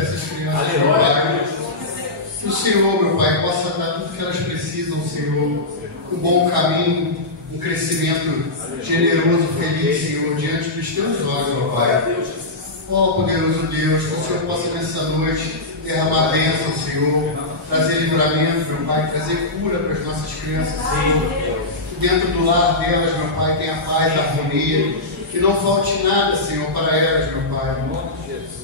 sobre essas crianças, meu Pai. Que o Senhor, meu Pai, possa dar tudo que elas precisam, Senhor. Um bom caminho, um crescimento generoso, feliz, Senhor, diante dos teus olhos, meu Pai. Ó poderoso Deus, que o Senhor possa nessa noite derramar bênção, Senhor, trazer livramento, meu Pai, trazer cura para as nossas crianças, Senhor. Que dentro do lar delas, meu Pai, tenha paz, harmonia, que não falte nada, Senhor, para elas, meu Pai.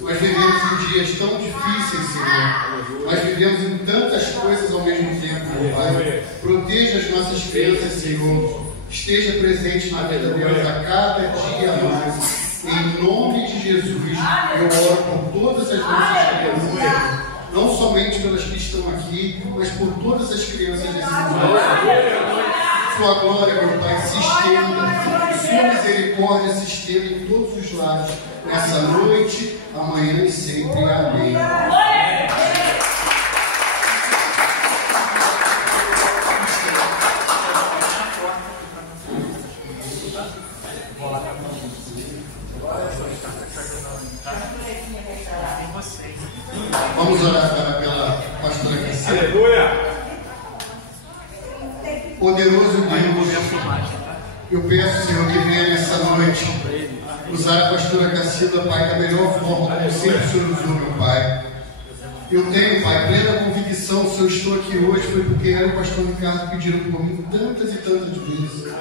Nós vivemos em dias tão difíceis, Senhor. Nós vivemos em tantas coisas ao mesmo tempo, meu Pai. Proteja as nossas crianças, Senhor. Esteja presente na vida delas a cada dia mais. Em nome de Jesus, eu oro por todas as nossas crianças, não somente pelas que estão aqui, mas por todas as crianças desse mundo. Sua glória, meu Pai, se estenda, sua misericórdia se estenda em todos os lados, nessa noite, amanhã e sempre. Amém. Vamos orar pela pastora Cacilda. Aleluia! Poderoso Deus, eu peço, Senhor, que venha nessa noite usar a pastora Cacilda, Pai, da melhor forma, como sempre o Senhor usou, meu Pai. Eu tenho, Pai, plena convicção, se eu estou aqui hoje, foi porque ela e o pastor Ricardo pediram por mim tantas e tantas vezes.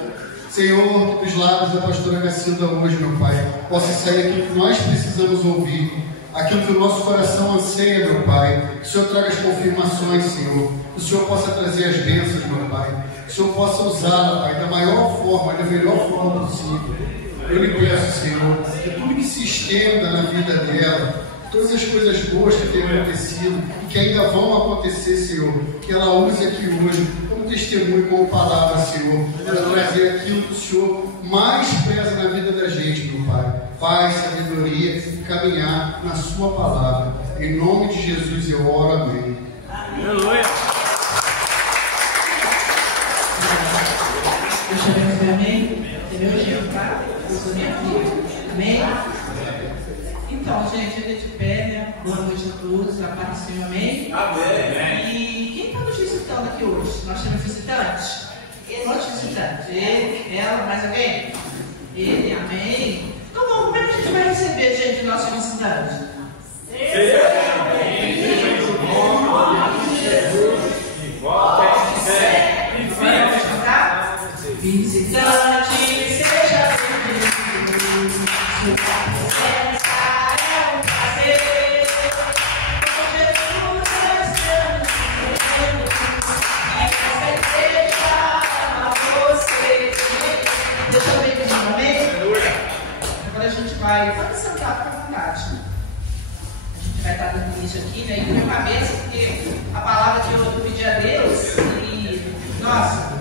Senhor, que dos lábios da pastora Cacilda hoje, meu Pai, possa sair aquilo que nós precisamos ouvir, aquilo que o nosso coração anseia, meu Pai. Que o Senhor traga as confirmações, Senhor. Que o Senhor possa trazer as bênçãos, meu Pai. Que o Senhor possa usá-la, Pai, da maior forma, da melhor forma possível. Eu lhe peço, Senhor, que tudo que se estenda na vida dela, todas as coisas boas que têm acontecido e que ainda vão acontecer, Senhor, que ela use aqui hoje como testemunho, como palavra, Senhor, para trazer aquilo que o Senhor mais preza na vida da gente, meu Pai. Paz, sabedoria e caminhar na sua palavra. Em nome de Jesus eu oro, amém. Aleluia! Deixa eu ver, amém? Entendeu, gente? Tá? Eu sou minha filha. Amém? Então, gente, ele é de pé, né? Boa noite a todos, a paz do Senhor, amém? Amém! E quem está nos visitando aqui hoje? Nós temos visitantes? Quantos visitantes? Ele, ela, mais alguém? Ele, amém? Então, bom, como é que a gente vai receber, gente, nossos visitantes? Visitante, seja bem-vindo. Sua presença é um prazer. Com Jesus estamos vivendo. E essa igreja ama você. Seja bem-vindo, amém? Agora a gente vai. Pode sentar, fica à vontade. A gente vai estar dando início aqui, né? E com a cabeça, porque a palavra que eu pedi a Deus e. Nossa!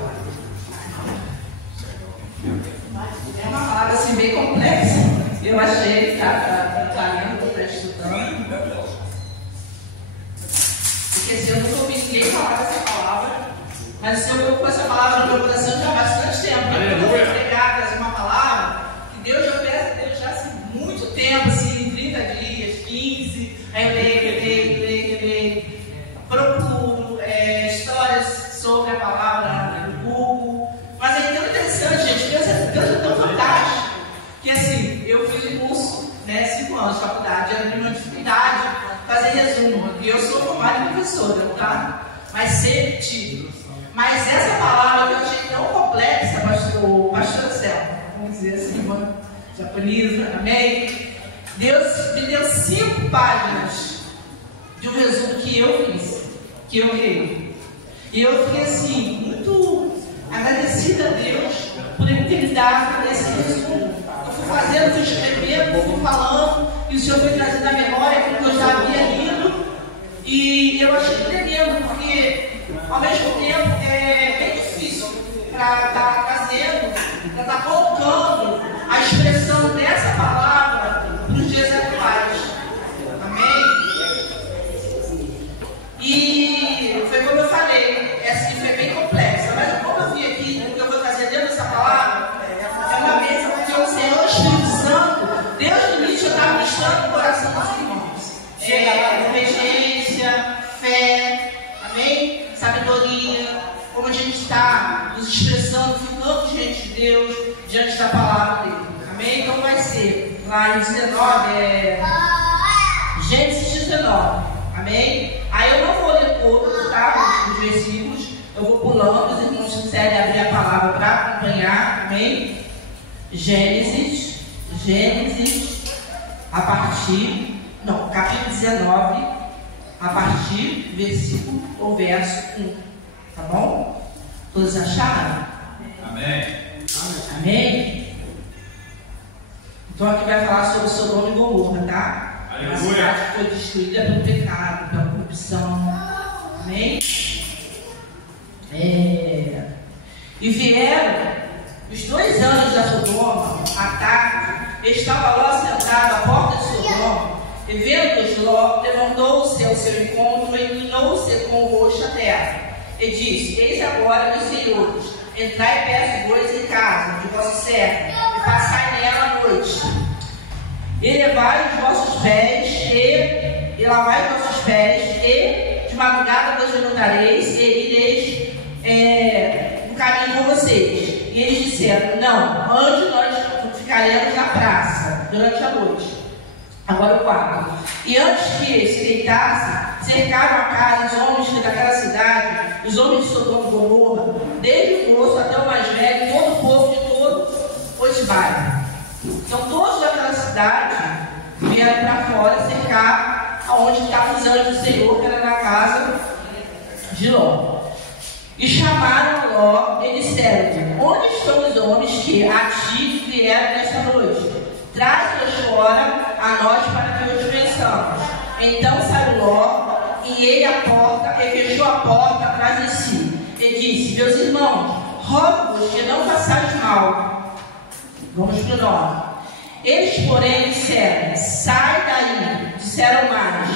É uma palavra assim bem complexa. Eu achei que está lendo, está estudando. Porque se eu não ouvi ninguém falar dessa palavra, mas se eu colocou essa palavra no meu coração já há bastante tempo. Eu fui pregar, trazer uma palavra que Deus já peça a Deus já há muito tempo, assim, 30 dias, 15. Aí eu leio. Procuro histórias sobre a palavra no Google. Mas é tão interessante, gente. Deus é tão fantástico que, assim, eu fiz um curso, né, 5 anos de faculdade, era uma dificuldade fazer resumo. E eu sou formada em professora, tá? Mas sempre tive. Mas essa palavra que eu achei tão complexa, pastor Selma, vamos dizer assim, uma japonesa, amém? Deus me deu 5 páginas de um resumo que eu fiz, que eu li. E eu fiquei assim, muito agradecida a Deus por Ele ter me dado esse resumo. Eu fui fazendo, fui escrevendo, fui falando, e o Senhor foi trazendo à memória aquilo que eu já havia lido. E eu achei tremendo, porque ao mesmo tempo é bem difícil para estar trazendo, para estar colocando a expressão dessa palavra nos dias atuais. Amém? E foi como eu falei, assim, foi bem complexa, mas como eu vi aqui, o que eu vou trazer dentro dessa palavra, é uma bênção, porque o Senhor Espírito Santo, desde o início, eu estava ministrando o coração dos irmãos. como a gente está nos expressando, ficando diante de Deus, diante da palavra dele. Amém? Então vai ser lá em 19, Gênesis 19. Amém? Aí eu não vou ler todos, tá? Os versículos. Eu vou pulando, os irmãos quiserem abrir a palavra para acompanhar. Amém? Gênesis, capítulo 19, a partir do versículo ou verso 1. Tá bom? Todos acharam? Amém. Amém? Então aqui vai falar sobre Sodoma e Gomorra, tá? Uma cidade que foi destruída pelo pecado, pela corrupção. Amém? E vieram os 2 anos da Sodoma, à tarde, estava Ló sentado à porta de Sodoma, e vendo-os Ló, levantou-se ao seu encontro e inclinou-se com o rosto à terra, e disse: Eis agora, meus senhores, entrai perto em casa de vosso servo, e passai nela a noite. E levai os vossos pés, e lavai os vossos pés, e de madrugada vos levantareis, e ireis no caminho com vocês. E eles disseram: Não, antes nós ficaremos na praça durante a noite. Agora o 4. E antes que se deitasse, cercaram a casa os homens daquela cidade, os homens de Sodoma e Gomorra, desde o moço até o mais velho, todo o povo de todos os bairros. Então todos daquela cidade vieram para fora cercar aonde estavam os anjos do Senhor, que era na casa de Ló. E chamaram Ló e disseram: Onde estão os homens que a ti vieram nesta noite? Traz-os fora a nós para que os vençamos. Então saiu Ló, e ele fechou a porta atrás de si, e disse: Meus irmãos, rogo-vos que não façais mal. Vamos para o 9. Eles, porém, disseram: Sai daí. Disseram mais: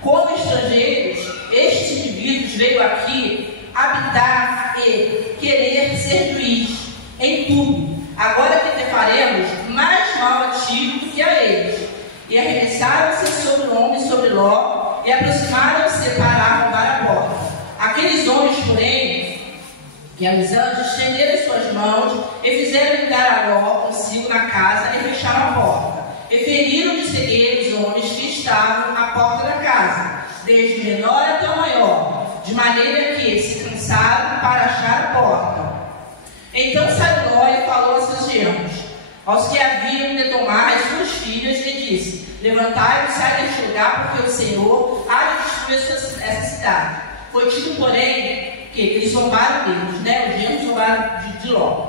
Como estrangeiros, este indivíduo veio aqui habitar e querer ser juiz em tudo. Agora que te faremos mais mal a ti do que a eles. E arremessaram-se sobre o homem e sobre Ló, e aproximaram-se para arrombar a porta. Aqueles homens, porém, que eram os anjos, estenderam suas mãos e fizeram entrar a Ló consigo na casa e fecharam a porta. E feriram de cegueira os homens que estavam à porta da casa, desde o menor até o maior, de maneira que se cansaram para achar a porta. Então saiu Ló e falou a seus genros, aos que haviam de tomar as suas filhas, e disse: Levantai-vos, sai deste lugar, porque o Senhor há de destruir essa cidade. Foi tido, porém, que eles zombaram deles, né? Os genros zombaram de Ló,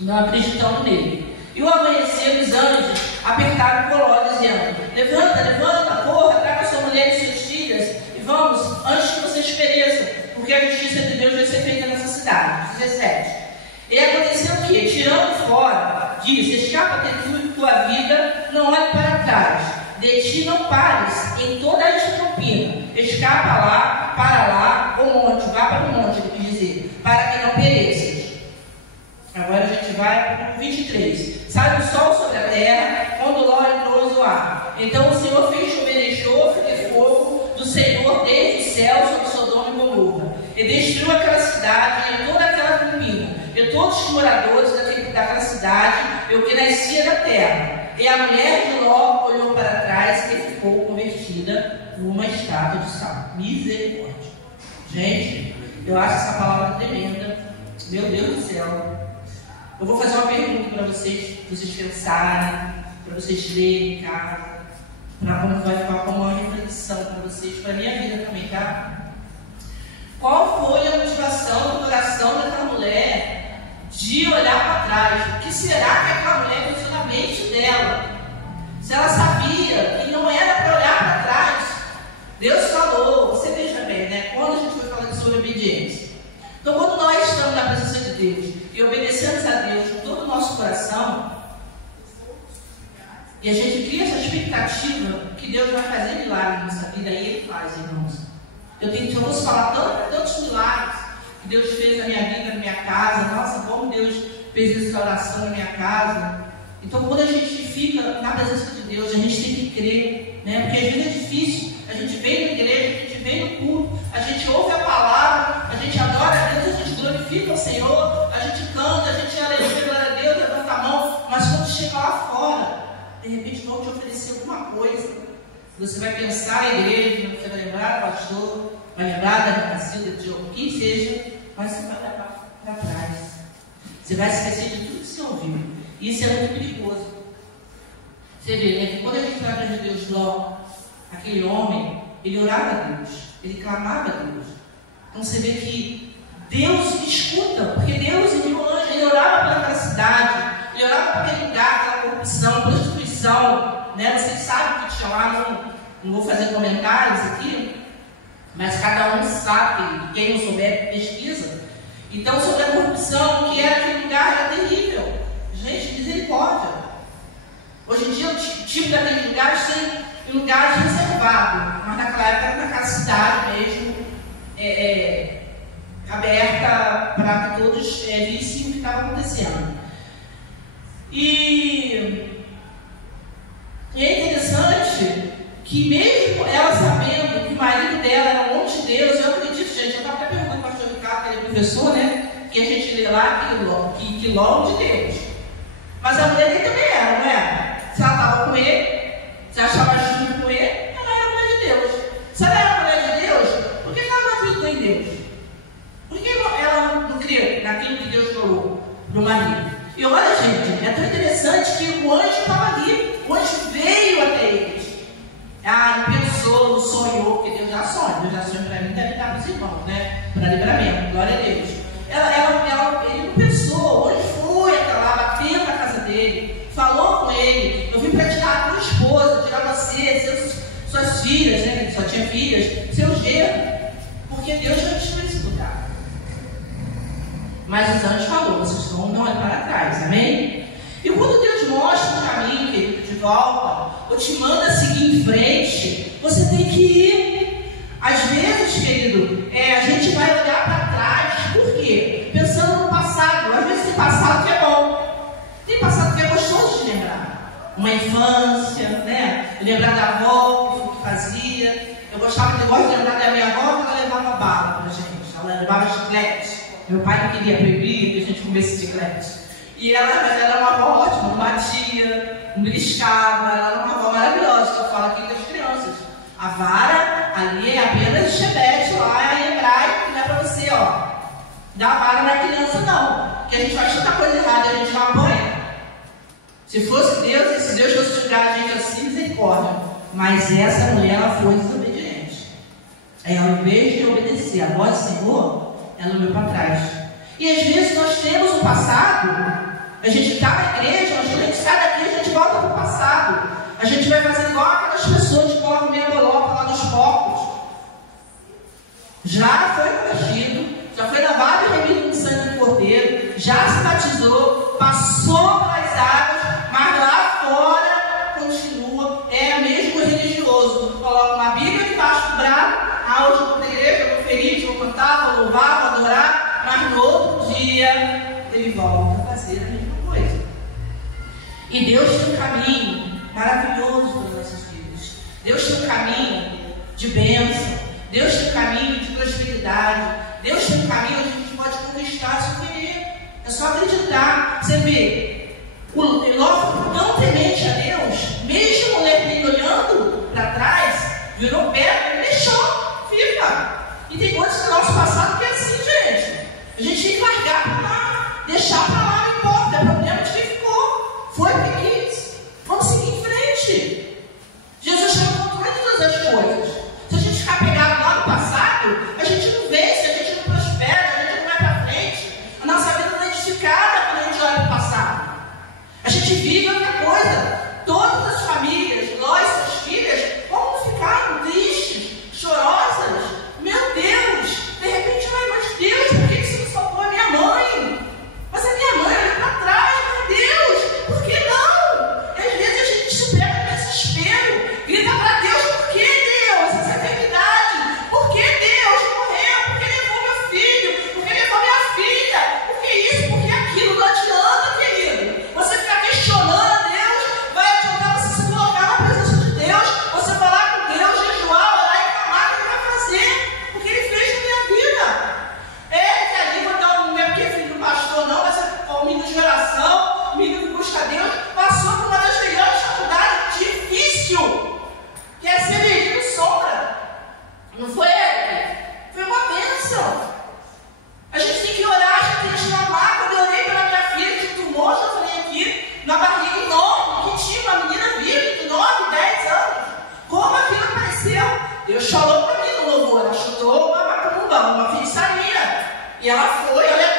não acreditando nele. E o amanhecer, os anjos apertaram por Ló, dizendo: Levanta, levanta, corra, traga sua mulher e suas filhas, e vamos, antes que vocês pereçam, porque a justiça de Deus vai ser feita nessa cidade. 17. E aconteceu que, tirando fora, diz: Escapa de tua vida, não olhe para trás, de ti não pares em toda esta campina, escapa lá, para lá, o monte, vá para o monte, ele quis dizer, para que não pereças. Agora a gente vai para o 23. Sai o sol sobre a terra, quando Ló entrou a Zoar. Então o Senhor fez chover enxofre e fogo do Senhor desde o céu sobre Sodoma e Gomorra, e destruiu aquela cidade e toda aquela campina, e todos os moradores daquela cidade, e o que nascia da terra. E a mulher de Ló olhou para trás e ficou convertida numa estátua de sal. Misericórdia. Gente, eu acho essa palavra tremenda. Meu Deus do céu. Eu vou fazer uma pergunta para vocês pensarem, para vocês lerem em casa, para como vai ficar como uma reflexão para vocês, para a minha vida também, tá? Qual foi a motivação do coração daquela mulher de olhar para trás? O que será que aquela mulher pensou na mente dela? Se ela sabia que não era para olhar para trás, Deus falou, você veja bem, né? Quando a gente foi falando sobre obediência. Então, quando nós estamos na presença de Deus e obedecemos a Deus com todo o nosso coração, e a gente cria essa expectativa que Deus vai fazer milagres na nossa vida, e Ele faz, irmãos. Eu ouço falar tantos milagres que Deus fez na minha vida, na minha casa. Nossa, como Deus fez essa oração na minha casa. Então, quando a gente fica na presença de Deus, a gente tem que crer, né? Porque a vida é difícil. A gente vem na igreja, a gente vem no culto, a gente ouve a palavra, a gente adora a Deus, a gente glorifica o Senhor, a gente canta, a gente aleluia, glória a Deus, levanta a mão, mas quando chega lá fora, de repente vão te oferecer alguma coisa. Você vai pensar na igreja, você vai lembrar do pastor, vai lembrar da renascida, de quem seja, mas você vai levar para trás. Você vai esquecer de tudo que você ouviu. E isso é muito perigoso. Você vê, né, que quando a gente vai para Deus logo, aquele homem, ele orava a Deus, ele clamava a Deus. Então você vê que Deus escuta, porque Deus enviou um anjo, ele orava pelaquela cidade, ele orava por aquele lugar, aquela corrupção, prostituição, né? Vocês sabem que tinha lá, não vou fazer comentários aqui, mas cada um sabe, quem não souber, pesquisa. Então, sobre a corrupção, que era aquele lugar, era terrível. Gente, misericórdia. Hoje em dia, o tipo daqueles lugares tem lugares reservados, mas naquela época era naquela cidade mesmo, aberta para que todos vissem o que estava acontecendo. E é interessante que mesmo ela sabendo que o marido dela era um monte de Deus, eu acredito, gente, eu estava até perguntando para o pastor Ricardo, que ele é professor, né? Que a gente lê lá que logo de Deus. Mas a mulher dele também era, não era? Se ela estava com ele, se achava justo com ele, ela era mulher de Deus. Se ela era mulher de Deus, por que ela não acreditou em Deus? Por que ela não creu naquilo que Deus falou para o marido? E olha, gente, é tão interessante que o anjo estava ali, o anjo veio até eles. Ah, não pensou, não sonhou, porque Deus já sonha. Deus já sonha para mim, deve dar para os irmãos, né? Para livramento, glória a Deus. Ele não pensou, o anjo foi até lá, bateu na casa dele, falou com ele: eu vim para tirar a tua esposa, tirar você, suas filhas, né? Só tinha filhas, seu genro, porque Deus já te fez esse lugar. Mas os anjos falou: vocês não olhem para trás, amém? E quando Deus mostra o caminho, querido, de volta, ou te manda seguir em frente, você tem que ir. Às vezes, querido, a gente vai olhar para trás, por quê? Pensando no passado. Às vezes tem passado que é bom, tem passado que é gostoso de lembrar. Uma infância, né? Lembrar da avó, o que fazia. Eu gosto de lembrar da minha avó, que ela levava bala pra gente, ela levava chiclete. Meu pai não queria proibir que a gente comesse chiclete. E ela era uma avó ótima, não batia, não beliscava, ela era uma avó maravilhosa, que eu falo aqui com as crianças. A vara ali é apenas chebete lá em hebraico, não é para você, ó, dar a vara na criança, não. Porque a gente faz tanta coisa errada, a gente não apanha. Se fosse Deus, e se Deus fosse julgar a gente assim, misericórdia. Mas essa mulher, ela foi desobediente. Aí, ao invés de obedecer a voz do Senhor, ela olhou para trás. E às vezes nós temos um passado, a gente está na igreja, mas quando a gente sai daqui, a gente volta para o passado. A gente vai fazer igual aquelas pessoas que colocam meia bolota lá nos copos. Já foi convertido, já foi lavado e remido com sangue do cordeiro, já se batizou, passou pelas águas, mas lá fora continua, é mesmo religioso. Coloca uma Bíblia debaixo do braço, hoje eu vou para a igreja, vou feliz, vou cantar, vou louvar, vou adorar, mas no outro dia ele volta a fazer a mesma coisa. E Deus tem um caminho maravilhoso para os nossos filhos. Deus tem um caminho de bênção. Deus tem um caminho de prosperidade. Deus tem um caminho onde a gente pode conquistar sem querer. É só acreditar. Você vê, o Ló foi tão temente a Deus, mesmo ele olhando para trás, virou pedra e deixou, fica. E tem coisas do nosso passado que é assim, gente. A gente tem que largar para lá, deixar para lá, não importa, é problema de quem ficou. Foi o que quis. Vamos seguir em frente. Jesus tem o controle de todas as coisas. Se a gente ficar pegado lá no passado, a gente não vence, a gente não prospera, a gente não vai para frente. A nossa vida não é edificada quando a gente olha para o passado. A gente vive outra coisa. Todas as famílias, nós, suas filhas, como ficaram tristes, chorosas. Meu Deus, de repente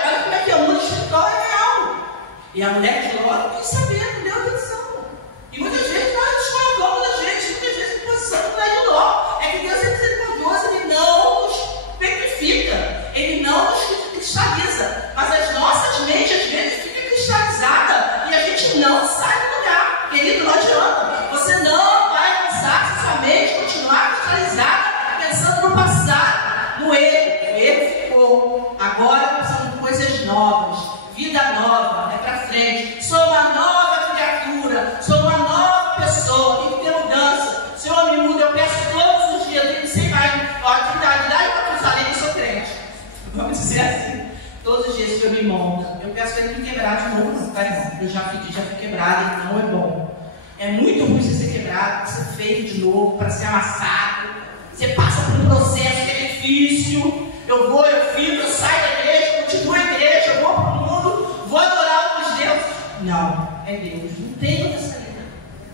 olha como é que é, o mundo espiritual é real. E a mulher de Ló não quis saber, não deu atenção. E muitas vezes nós descolocamos a gente, muitas vezes em posição da mulher de Ló. É que Deus é misericordioso, Ele não nos petrifica, Ele não nos cristaliza. Mas as nossas mentes às vezes ficam cristalizadas e a gente não sai do lugar. Querido, não adianta. Você não vai avançar se sua mente continuar cristalizada, pensando no passado, no erro. O erro ficou. Agora são coisas novas, vida nova, é pra frente. Sou uma nova criatura, sou uma nova pessoa, tem que ter mudança. Senhor, me muda, eu peço todos os dias, eu não sei mais, ó, a idade lá e eu falei que sou crente. Vamos dizer assim. Todos os dias que eu me monta, eu peço para Ele me quebrar de novo, não, tá, irmão? Eu já pedi, já fui quebrada e não é bom. É muito ruim você ser quebrado, ser feito de novo, para ser amassado. Você passa por um processo que é difícil. Eu vou, eu fico, eu saio da igreja, continuo a igreja, eu vou para o mundo, vou adorar outros deuses. Não, é Deus. Não tem outra saída.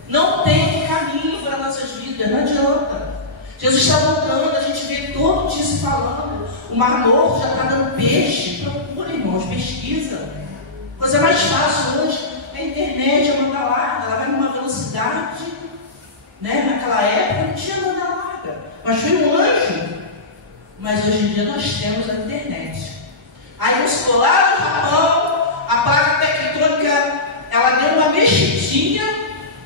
Não tem caminho para nossas vidas, não adianta. Jesus está voltando, a gente vê todo dia se falando. O Mar Novo já está dando peixe. Procura, irmãos, pesquisa. Coisa mais fácil hoje é a internet, é mandar larga. Ela vai numa velocidade, né? Naquela época não tinha mandar larga, mas foi um anjo. Mas hoje em dia nós temos a internet. Aí eu lá no Japão, a placa tectônica, ela deu uma mexidinha.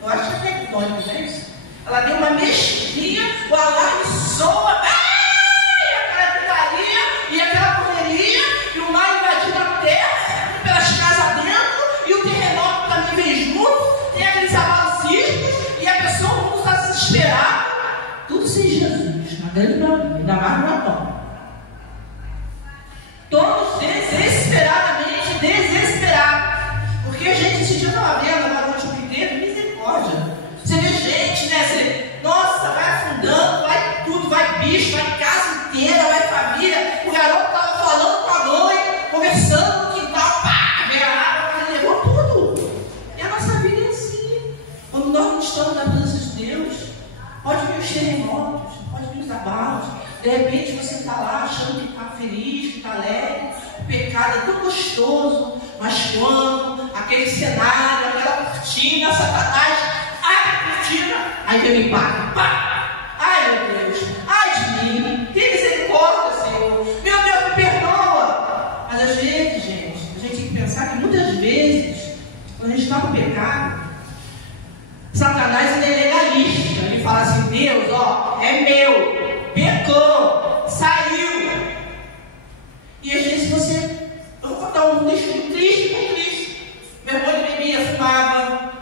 Eu acho que é tectônica, não é isso? Ela deu uma mexidinha, o alarme soa, aquela gritaria e aquela correria, e o mar invadindo a terra, pelas casas dentro, e o terremoto também vem junto, tem aqueles abalos sísmicos, e a pessoa não está desesperada. Tudo sem Jesus, na grande maioria, ainda mais no Japão. Todos desesperadamente desesperados. Porque a gente, esse dia estava vendo agora no último inteiro, misericórdia. Você vê gente, né? Você, nossa, vai afundando, vai tudo, vai bicho, vai casa inteira, vai família. O garoto estava falando com a mãe, conversando no quintal, pá, veio a água, levou tudo. E a nossa vida é assim. Quando nós não estamos na presença de Deus, pode vir os terremotos, pode vir os abalos. De repente você está lá achando que está feliz, que está alegre. O pecado é tão gostoso, mas quando aquele cenário, aquela cortina, Satanás abre a cortina, aí vem o impacto. Pá! Ai meu Deus, ai de mim, tem misericórdia, Senhor. Meu Deus, me perdoa. Mas às vezes, gente, a gente tem que pensar que muitas vezes, quando a gente está no pecado, Satanás ele é legalista. Ele fala assim: Deus, ó, é meu, pecou, saiu. E às vezes você, eu vou contar um testemunho triste com triste. Meu irmão bebia, fumava,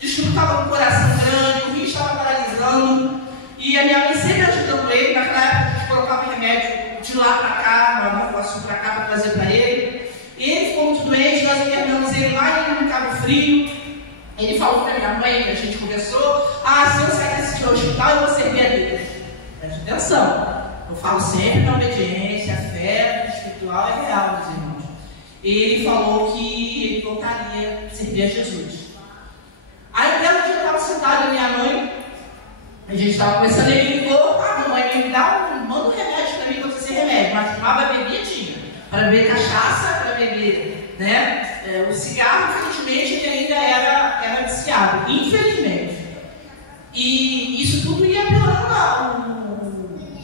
desfrutava com o coração grande, o rio estava paralisando. E a minha mãe sempre ajudando ele. Naquela época a gente colocava remédio de lá para cá, uma assim para cá para trazer para ele. E ele ficou muito doente, nós internamos ele lá em Cabo Frio. Ele falou para minha mãe, a gente conversou: ah, se eu sair desse hospital, eu vou servir a Deus. Preste atenção, eu falo sempre na obediência, a fé espiritual é real, meus irmãos. Ele falou que ele voltaria a servir a Jesus. Aí, pelo dia eu estava sentado com a minha mãe, a gente estava conversando, ele ligou: ah, mamãe, me manda um remédio para mim, quando você remédio. Mas tomava bebidinha, para beber cachaça, para beber, né? O cigarro, infelizmente, ele ainda era viciado, infelizmente. E isso tudo ia piorando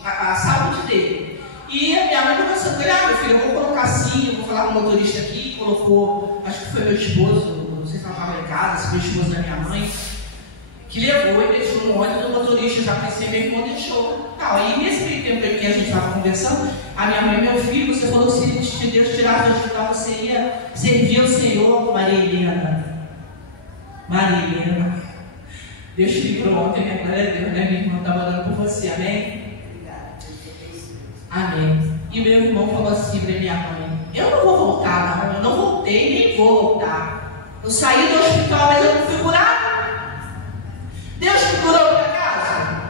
a saúde dele. E a minha mãe conversou com ele: ah, meu filho, eu vou colocar assim, eu vou falar com o motorista aqui. Colocou, acho que foi meu esposo, não sei se ela estava em casa, se foi o esposo da minha mãe, que levou e deixou no ônibus do motorista. Eu já pensei, meu irmão deixou. E nesse meio tempo que a gente estava conversando, a minha mãe: meu filho, você falou que se Deus tirasse do hospital, você ia servir ao Senhor. Maria Helena, Deus te livrou ontem, minha glória a Deus, né? Minha irmã estava orando por você, amém? Amém. E meu irmão falou assim para minha mãe: eu não vou voltar, não, eu não voltei, nem vou voltar. Eu saí do hospital, mas eu não fui curado. Deus te curou por acaso?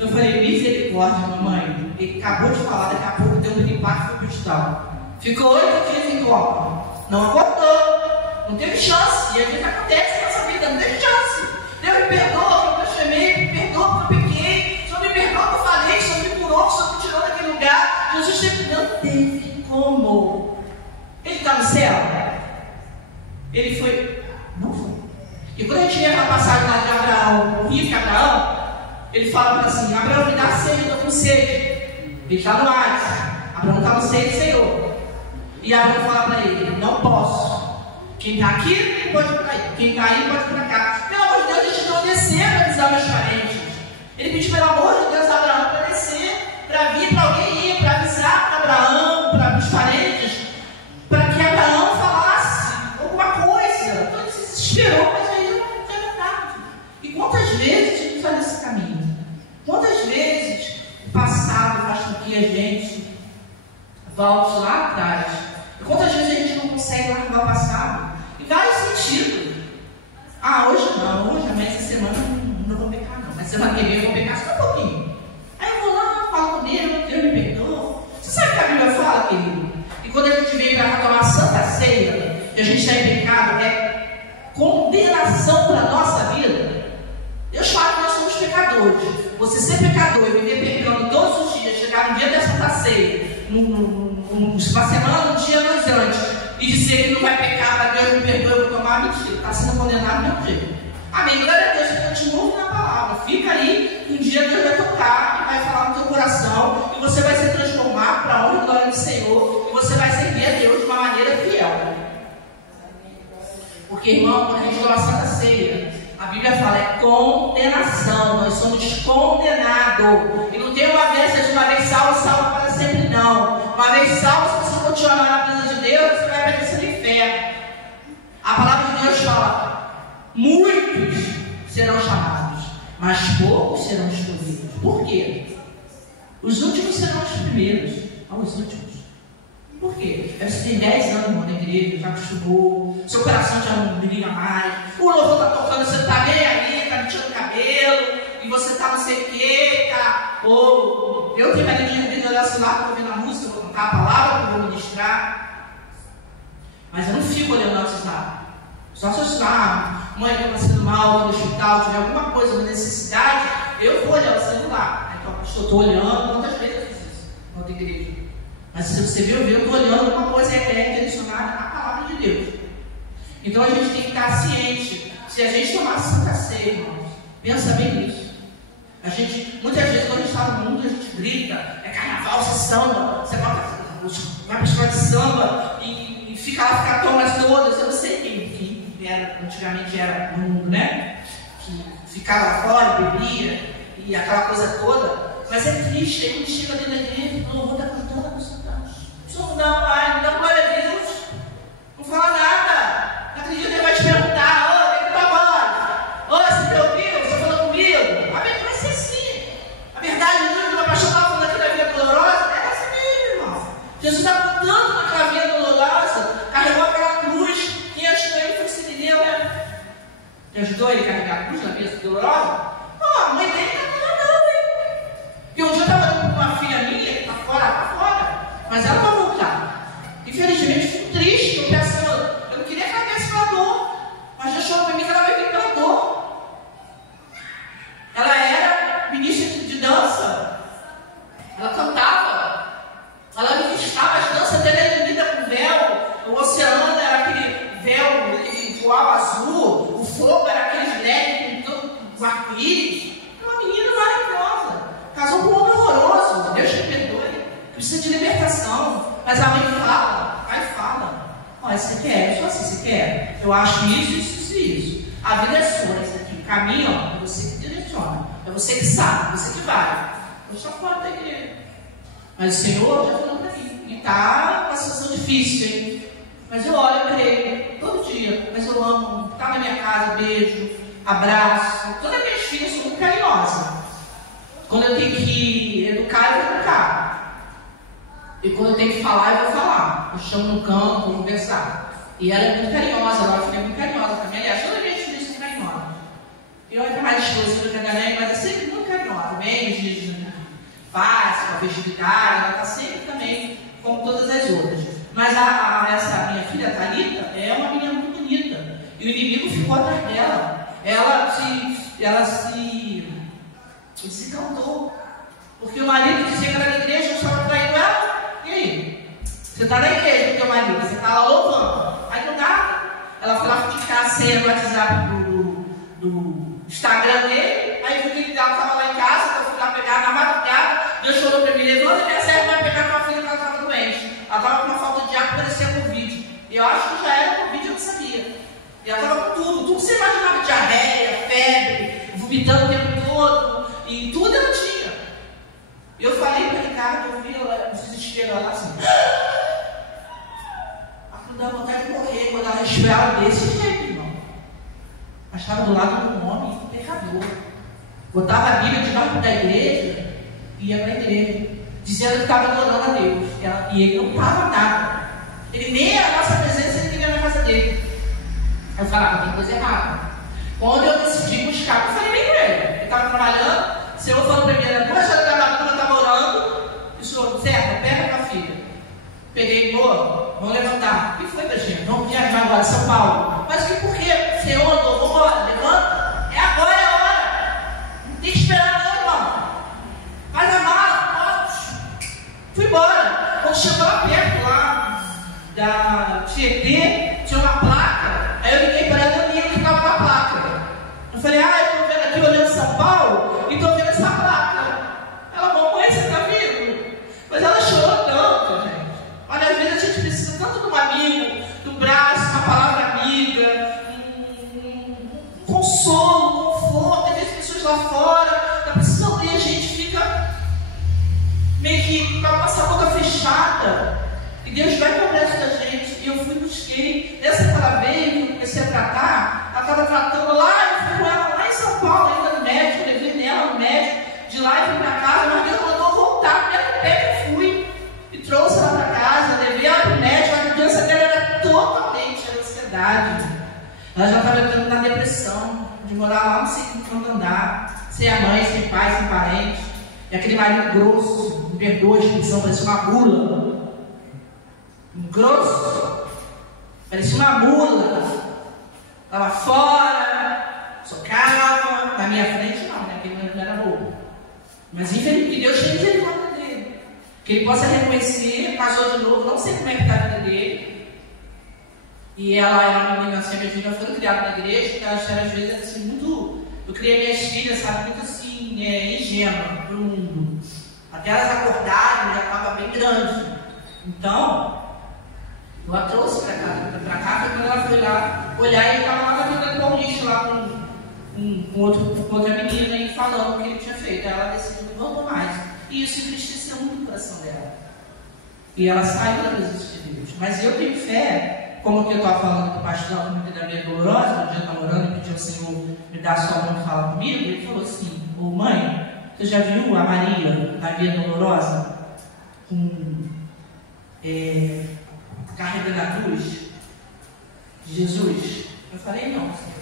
Eu falei: misericórdia, mamãe. Ele acabou de falar, daqui a pouco deu um impacto e foi para o hospital. Ficou 8 dias em coma. Não acordou. Não teve chance. E às vezes acontece na nossa vida, não teve chance. Deus me perdoa porque eu blasfemei, me perdoa porque eu pequei. O Senhor me perdoa porque eu falei, o Senhor me curou, o Senhor me tirou daquele lugar. Jesus não teve como. Ele está no Ele foi, não foi. E quando a gente vê aquela passagem lá de Abraão, o rico Abraão, ele fala assim: Abraão, me dá sede, eu estou com sede. Ele está no Hades. Abraão está no sede, Senhor. E Abraão fala para ele: não posso. Quem está aqui pode ir para aí. Quem está aí pode ir para cá. Pelo amor de Deus, eles estão descendo para avisar meus parentes. Ele pediu, pelo amor de Deus, a Abraão para descer, para vir para alguém ir, para avisar para Abraão, para os parentes, para que Abraão falasse alguma coisa. Então ele se desesperou, mas aí já era tarde. E quantas vezes a gente faz esse caminho? Quantas vezes o passado faz com que a gente volte lá atrás? E quantas vezes a gente não consegue largar o passado? Em vários sentidos. Ah, hoje não, hoje, mas essa semana não vou pecar não. Mas semana que vem eu vou pecar só um pouquinho. Aí eu vou lá, falo com Deus, Deus me perdoa. Você sabe o que a Bíblia fala, querido? E quando a gente vem para tomar a Santa Ceia, e a gente está em pecado, é condenação para a nossa vida. Deus fala que nós somos pecadores. Você ser pecador e viver pecando todos os dias, chegar no dia da Santa Ceia, uma semana, um dia antes, e dizer que não vai pecar, para Deus me perdoe, eu vou tomar mentira. Está sendo condenado do meu jeito. Amém. Glória a Deus, você continua ouvindo a palavra. Fica aí, um dia Deus vai tocar e vai falar no teu coração, e você vai se transformar para a honra e glória do Senhor, e você vai servir a Deus de uma maneira fiel. Porque, irmão, quando a gente toma a Santa Ceia, a Bíblia fala, é condenação. Nós somos condenados. E não tem uma vez, seja uma vez salvo, salvo para sempre, não. Uma vez salvo, se você continuar na presença de Deus, você vai aparecer no inferno. A palavra de Deus fala, muitos serão chamados, mas poucos serão escolhidos. Por quê? Os últimos serão os primeiros. Os últimos. Por quê? Você tem 10 anos na igreja, já acostumou, seu coração já não briga mais, o louvor está tocando, você está bem ali, está mexendo o cabelo, e você está não sei o quê, tá? Ou eu tenho mania de olhar o celular, estou ouvindo a música, vou cantar a palavra, vou ministrar, mas eu não fico olhando o celular. Só se eu estar, mãe, estou passando mal, estou no hospital, tiver alguma coisa, uma necessidade, eu vou olhar o celular. Então, eu estou olhando, quantas vezes eu fiz isso na outra igreja? Mas se você viu, eu estou olhando, uma coisa é direcionada à palavra de Deus. Então a gente tem que estar ciente. Se a gente tomar a Santa Ceia, irmãos, pensa bem nisso. A gente, muitas vezes, quando a gente está no mundo, a gente grita, é carnaval, você samba, você vai para a escola de samba e fica lá, fica tomas todas. Eu não sei quem era, antigamente era no mundo, né? Que ficava lá fora, bebia e aquela coisa toda. Mas é triste, aí quando chega dentro da igreja, o louvor está cantando, a pessoa está. Não dá glória a Deus, não fala nada. Não acredita, ele vai te perguntar: ô, o que está falando? Ô, você me ouviu? Você falou comigo? A verdade vai ser assim. A verdade, meu pastor estava falando aqui da vida dolorosa, é essa mesmo, irmão. Jesus está contando naquela vida dolorosa, carregou aquela cruz. Quem ajudou ele foi Sirineu, né? Quem ajudou ele a carregar a cruz na vida dolorosa? Não, a mãe dele não. E um dia eu estava com uma filha minha, que está fora, mas ela vai voltar. Infelizmente, eu fico triste, eu pensando, eu não queria que ela viesse pela dor, mas já achou para mim que ela vai vir pela dor. Ela era ministra de dança, ela cantava, ela ministrava, as danças dela eram lindas com véu, o oceano era aquele véu que voava azul, o fogo era aquele LED com arco-íris. Uma menina maravilhosa. Casou com um homem horroroso, Deus te perdoe, precisa de libertação. Mas a mãe fala, pai fala: olha, você quer, eu sou assim, você quer? Eu acho isso. A vida é sua, isso aqui. O caminho, ó, é você que direciona, é você que sabe, é você que vai. Eu estou fora da igreja. Mas o Senhor já falou para mim, e está uma situação difícil, hein? Mas eu olho para ele todo dia, mas eu amo, está na minha casa, beijo, abraço. Todas as minhas filhas são muito carinhosas. Quando eu tenho que educar, eu vou educar. E quando eu tenho que falar, eu vou falar. Eu chamo no canto, vou conversar. E ela é muito carinhosa, ela é muito carinhosa também. Aliás, toda vez que eu sou carinhosa. Eu é mais explosiva que a Danae, mas é sempre muito carinhosa. Bem, de paz, com a festividade, ela está sempre também, como todas as outras. Mas essa minha filha, Thalita, é uma menina muito bonita. E o inimigo ficou atrás dela. Ela se desencantou. Porque o marido dizia que era da igreja, eu estava traindo ela. E aí? Você está na igreja com o teu marido, você está lá louvando. Aí do nada, ela foi senha do WhatsApp do Instagram dele. Aí viu que ele estava lá em casa, então eu fui lá pegar na madrugada. Deus falou para mim: levanta minha serva, vai pegar tua filha que ela estava doente. Ela estava com uma falta de ar que parecia Covid. E eu acho que já era Covid, eu não sabia. E ela estava com tudo que você imaginava: diarreia, febre, vomitando o tempo todo, e tudo ela tinha. E eu falei para Ricardo, eu vi ela, o desespero lá assim. Dá vontade de morrer quando ela respirava desse jeito, irmão. Mas estava do lado de um homem pecador. Botava a Bíblia debaixo da igreja e ia para a igreja, dizendo que estava adorando a Deus. E ele não estava nada. Ele nem a nossa presença ele queria na casa dele. Eu falava: tem coisa errada. Quando eu decidi buscar, eu falei bem com ele. Ele estava trabalhando, o Senhor falou para mim: era 2 horas da madrugada, eu estava orando. E o Senhor: certo, pega tua filha. Peguei, boa, vamos levantar. O que foi, Virgínia? Vamos viajar agora, São Paulo. Mas que por quê? Senhor, vamos embora, levanta. É agora, é a hora. Não tem que esperar não, irmão. Faz a mala, fui embora. Quando chegou lá perto, lá da Tietê, tinha uma placa. Aí eu liguei para ela e eu ficava com a placa. Eu falei: eu estou vendo aqui olhando São Paulo e estou vendo essa placa. Ela: mamãe, você está vendo? Mas ela chorou tanto, gente. Olha, às vezes a gente precisa tanto de um amigo, do braço, uma palavra amiga, um consolo, um conforto. Às vezes pessoas lá fora estão precisando e a gente fica meio que com a nossa boca fechada. E Deus vai cobrar isso da gente. E eu fui busquei. Dessa vez que eu comecei a tratar, ela estava tratando lá, eu fui com ela lá em São Paulo, ainda no médico, levei nela no médico, de lá e fui para casa, mas Deus mandou voltar, primeiro pé que fui. Trouxe ela para casa, levei ela para o médico. A criança dela era totalmente ansiedade. Ela já estava entrando na depressão, de morar lá no segundo andar, sem a mãe, sem pai, sem parente. E aquele marido grosso, me perdoa a expressão, parecia uma mula. Grosso, parecia uma mula. Estava fora, socava, na minha frente não, né? Porque não era bobo. Mas infelizmente Deus tinha misericórdia dele. Que ele possa reconhecer, passou de novo, não sei como é que está a vida dele. E ela era uma menina assim, minha filha foi criada na igreja, que ela era às vezes assim, muito. Eu criei minhas filhas, sabe, muito assim, ingênua para o mundo. Até elas acordarem, já estava bem grande. Então, eu a trouxe para cá, foi quando ela foi lá olhar e ele estava lá jogando Paulista lá com outra menina e falando o que ele tinha feito. Aí ela decidiu que não vou mais. E isso entristeceu muito o coração dela. E ela saiu da presença de Deus. Mas eu tenho fé, como que eu estava falando com o pastor, como que da minha dolorosa, um dia eu estava orando e pedi ao Senhor me dar sua mão e falar comigo. Ele falou assim: ô mãe, você já viu a Maria da Via Dolorosa com carregando a cruz de Jesus? Eu falei: não, Senhor.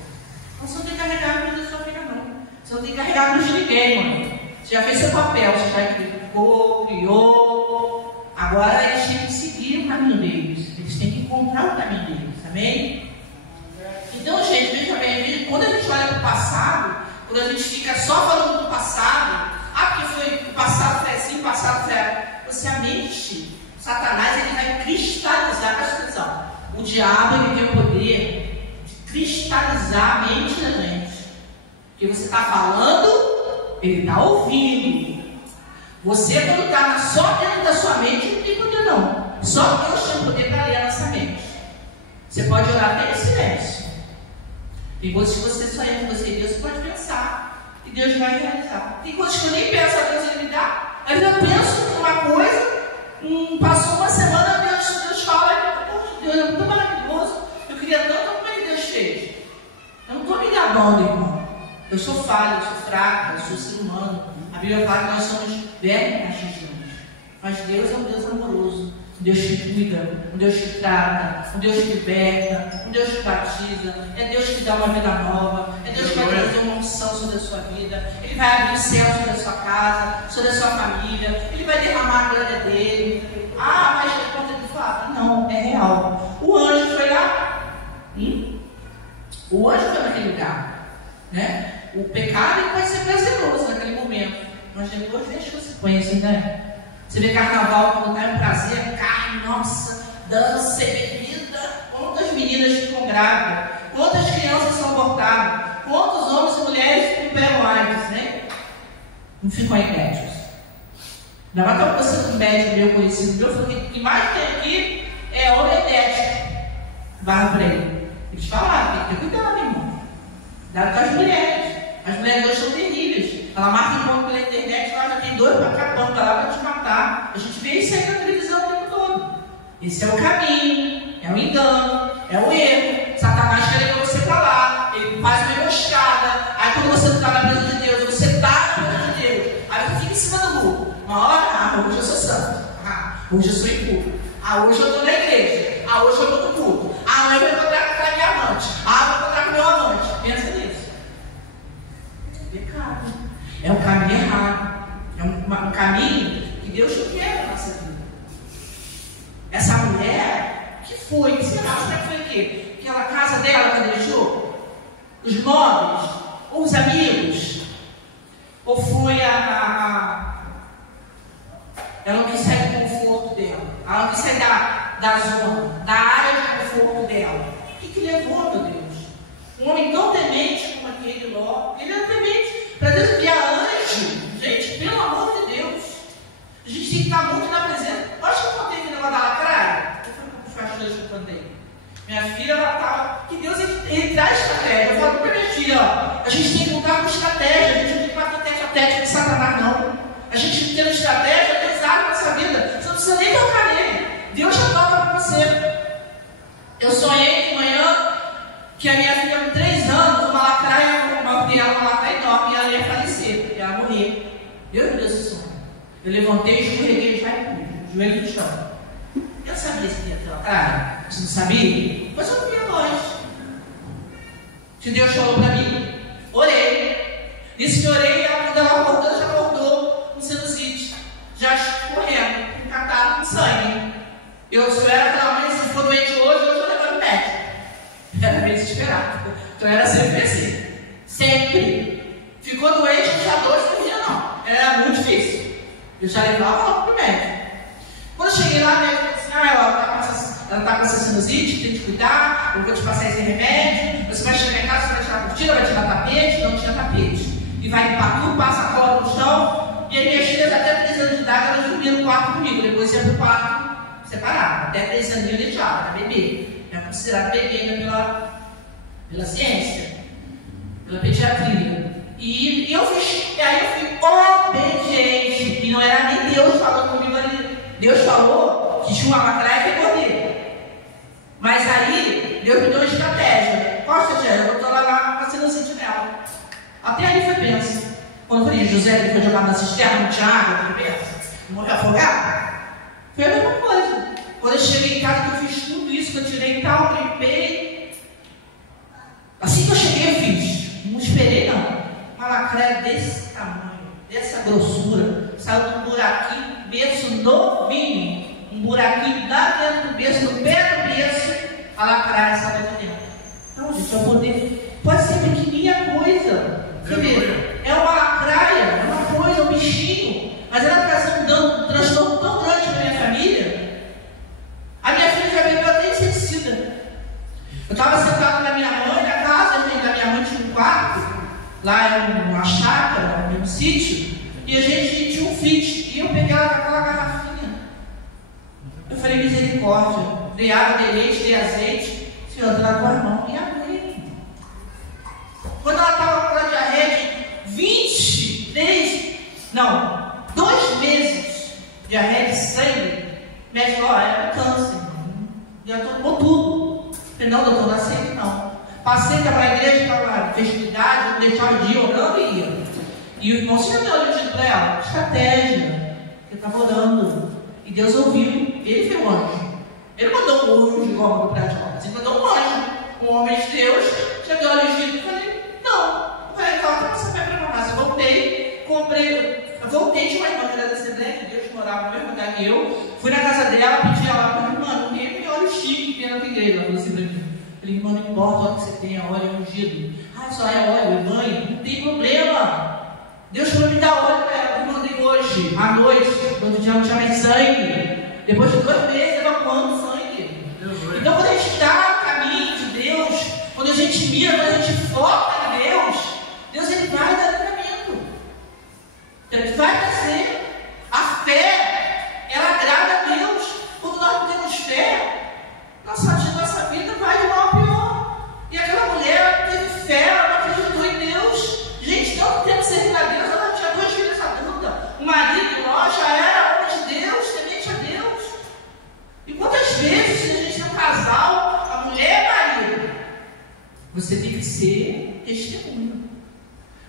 Não, você não tem que carregar a cruz da sua filha, não. Você não tem que carregar a cruz de ninguém, mãe. Você já fez seu papel, você já criou, criou. Agora eles têm que seguir o caminho deles. Eles têm que encontrar o caminho deles, amém? Então, gente, veja bem, quando a gente olha para o passado, quando a gente fica só falando do passado, porque foi o passado foi assim, o passado foi assim, você a mente, Satanás, ele vai cristalizar, presta atenção. O diabo, ele tem o poder de cristalizar a mente da gente. Porque você está falando, ele está ouvindo. Você, quando está só dentro da sua mente, não tem poder não. Só Deus tem poder para ler a nossa mente. Você pode orar até em silêncio. Tem coisas que você só entra, você e Deus, você pode pensar e Deus vai realizar. Tem coisas que eu nem penso, a Deus ele me dá. Às vezes eu penso numa coisa, passou uma semana, Deus fala, Deus é muito maravilhoso, eu queria tanto, como é que Deus fez? Eu não estou me gabando, irmão. Eu sou falho, eu sou fraco, eu sou ser humano. A Bíblia fala que nós somos vermes machistas. Mas Deus é um Deus amoroso, um Deus que cuida, um Deus que trata, um Deus que liberta, um Deus que batiza, é Deus que dá uma vida nova, é Deus que vai trazer uma unção sobre a sua vida, Ele vai abrir o céu sobre a sua casa, sobre a sua família, Ele vai derramar a glória dele. Mas quando ele fala, não, é real. O anjo foi lá, o anjo foi naquele lugar, né? O pecado ele pode ser prazeroso naquele momento, mas depois vem as consequências, né? Você vê carnaval quando está em prazer, carne, nossa, dança, bebida. Quantas meninas ficam grávidas? Quantas crianças crianças são abortadas? Quantos homens e mulheres não pegam AIDS, né? Não ficam aí médicos. Ainda mais que você com um médico meu conhecido meu, falou que o que mais tem aqui é homem médico. Barra para ele. Eles falaram, tem que ter cuidado, irmão. Cuidado com as mulheres. As mulheres hoje são terríveis. Ela marca encontro pela internet, ela já tem 2 para acabando, tá lá para te matar. A gente vê isso aí na televisão o tempo todo. Esse é o caminho, é o engano, é o erro. Satanás quer levar você para lá. Ele faz uma emboscada. Aí quando você não está na presença de Deus, você está na presença de Deus. Aí você fica em cima do muro. Uma hora, hoje eu sou santo. Hoje eu sou impuro. Hoje eu estou na igreja. Hoje eu estou no culto. Amanhã eu vou encontrar com a minha amante. Vou encontrar com o meu amante. Pensa nisso. Pecado. É um caminho errado. É um caminho que Deus não quer na nossa vida. Essa mulher, que foi? Você acha que foi o quê? Aquela casa dela que ela deixou? Os móveis? Ou os amigos? Ou foi ela não quis sair do conforto dela? Ela não quis sair da zona, da área de conforto dela. O que levou, meu Deus? Um homem tão temente como aquele Ló, ele era temente para Deus enviar anjo. Gente, pelo amor de Deus, a gente tem que estar muito na presença. Acho que eu contei que negócio da lacraia. Eu fui com os pastores que eu contei. Minha filha, ela estava. Que Deus ele traz estratégia. Eu falo para minha filha: ó, a gente tem que lutar com estratégia. A gente não tem que bater tete a tete com Satanás, não. A gente tem estratégia, Deus abre na nossa vida. Você não precisa nem tocar nele. Deus já toca para você. Eu sonhei de manhã que a minha filha, com 3 anos, uma lacraia enorme, e ela ia falecer, ia morrer. Meu Deus do céu. Eu levantei, escorreguei já o joelho no chão. Eu sabia se ia ter lacraia. Você não sabia? Mas eu não vi a voz. Se Deus falou para mim, orei. Disse que orei, quando ela acordou, já acordou com sinusite, já escorrendo, com catarro, com sangue. Eu era aquela mãe, se for doente hoje eu levo no médico. Era meio desesperado. Então era sempre assim. Sempre. Ficou doente, não tinha dor, não podia não. Era muito difícil. Eu já levava ela para o médico. Quando eu cheguei lá, o médico disse: ela está com essa sinusite, tem que cuidar, eu vou te passar esse remédio, você vai chegar em casa, você vai tirar a cortina, vai tirar tapete, não tinha tapete. E vai limpar tudo, passa a cola no chão. E as minhas filhas, até 3 anos de idade, elas dormiam no quarto comigo. Depois ia para o quarto separado. Até 3 anos eu deixava, era bebê. É considerado bebê ainda pela ciência, pela pediatria. E eu fiz, aí eu fui obediente. E não era nem Deus falando comigo ali. Deus falou que tinha uma lacraia que ia morrer. Mas aí, Deus me deu uma estratégia. Qual a estratégia? Eu estou lá na sinusite dela. Até aí foi pensa. Quando eu falei, José, ele foi jogado na cisterna, não tinha água, foi pensa. Morreu afogado. Foi a mesma coisa. Quando eu cheguei em casa, que eu fiz tudo isso, que eu tirei tal, limpei. Assim que eu cheguei, eu fiz. Não esperei, não. Uma lacraia desse tamanho, dessa grossura, saiu de um buraquinho, berço novinho. Um buraquinho lá dentro do berço, no pé do berço, a lacraia saiu de dentro. Então, gente, eu poder. Pode ser pequenininha coisa. Você vê, é uma lacraia, é uma coisa, um bichinho. Mas ela traz um transtorno tão grande para minha família. A minha filha já bebeu até inseticida. Eu estava sentado na minha mãe, na casa da minha mãe tinha um quarto, lá era uma chácara, um sítio, e a gente tinha um fit, e eu peguei ela com aquela garrafinha. Eu falei, misericórdia, dei água, dei leite, dei azeite, Senhor, dá na tua mão, e abri. Quando ela estava com a diarreia de 2 meses, diarreia de sangue, o médico falou, era câncer. Já tomou tudo. Eu falei, não, doutor, não aceito não. Passei para a igreja, estava festividade, não deixava de ir orando e ia. E o irmão, você já deu dito para ela? Estratégia. Ele estava orando. E Deus ouviu. Ele foi um anjo. Ele mandou um anjo igual no prédio. Ele mandou um anjo. Um homem de Deus. Chegou ali e falei, não. Eu falei, então, você vai para casa. Eu voltei, comprei. Eu voltei, tinha uma irmã que era da Assembleia de Deus, que morava no mesmo lugar que eu. Fui na casa dela, pedi ela para minha irmã, não tem olho chique que tem na tua igreja. Ela falou assim para mim. Falei, irmã, não importa o óleo que você tenha, óleo é ungido. Ah, só é óleo, é banho, não tem problema. Deus falou me dar óleo para ela. Eu mandei hoje, à noite, quando já não tinha mais sangue. Depois de 2 meses, evacuando sangue. Então, quando a gente está no caminho de Deus, quando a gente gente mira, quando a gente foca em Deus, Deus ele vai dar livramento. Ele vai trazer. A fé, ela agrada a Deus. Quando nós não temos fé, nossa vida vai de mal a pior. E aquela mulher teve fé, ela não acreditou em Deus. Gente, tanto tempo servindo a Deus, ela tinha 2 filhos adultos. O marido, ó, já era homem de Deus, temente a Deus. E quantas vezes a gente tem um casal, a mulher e o marido, você tem que ser testemunha.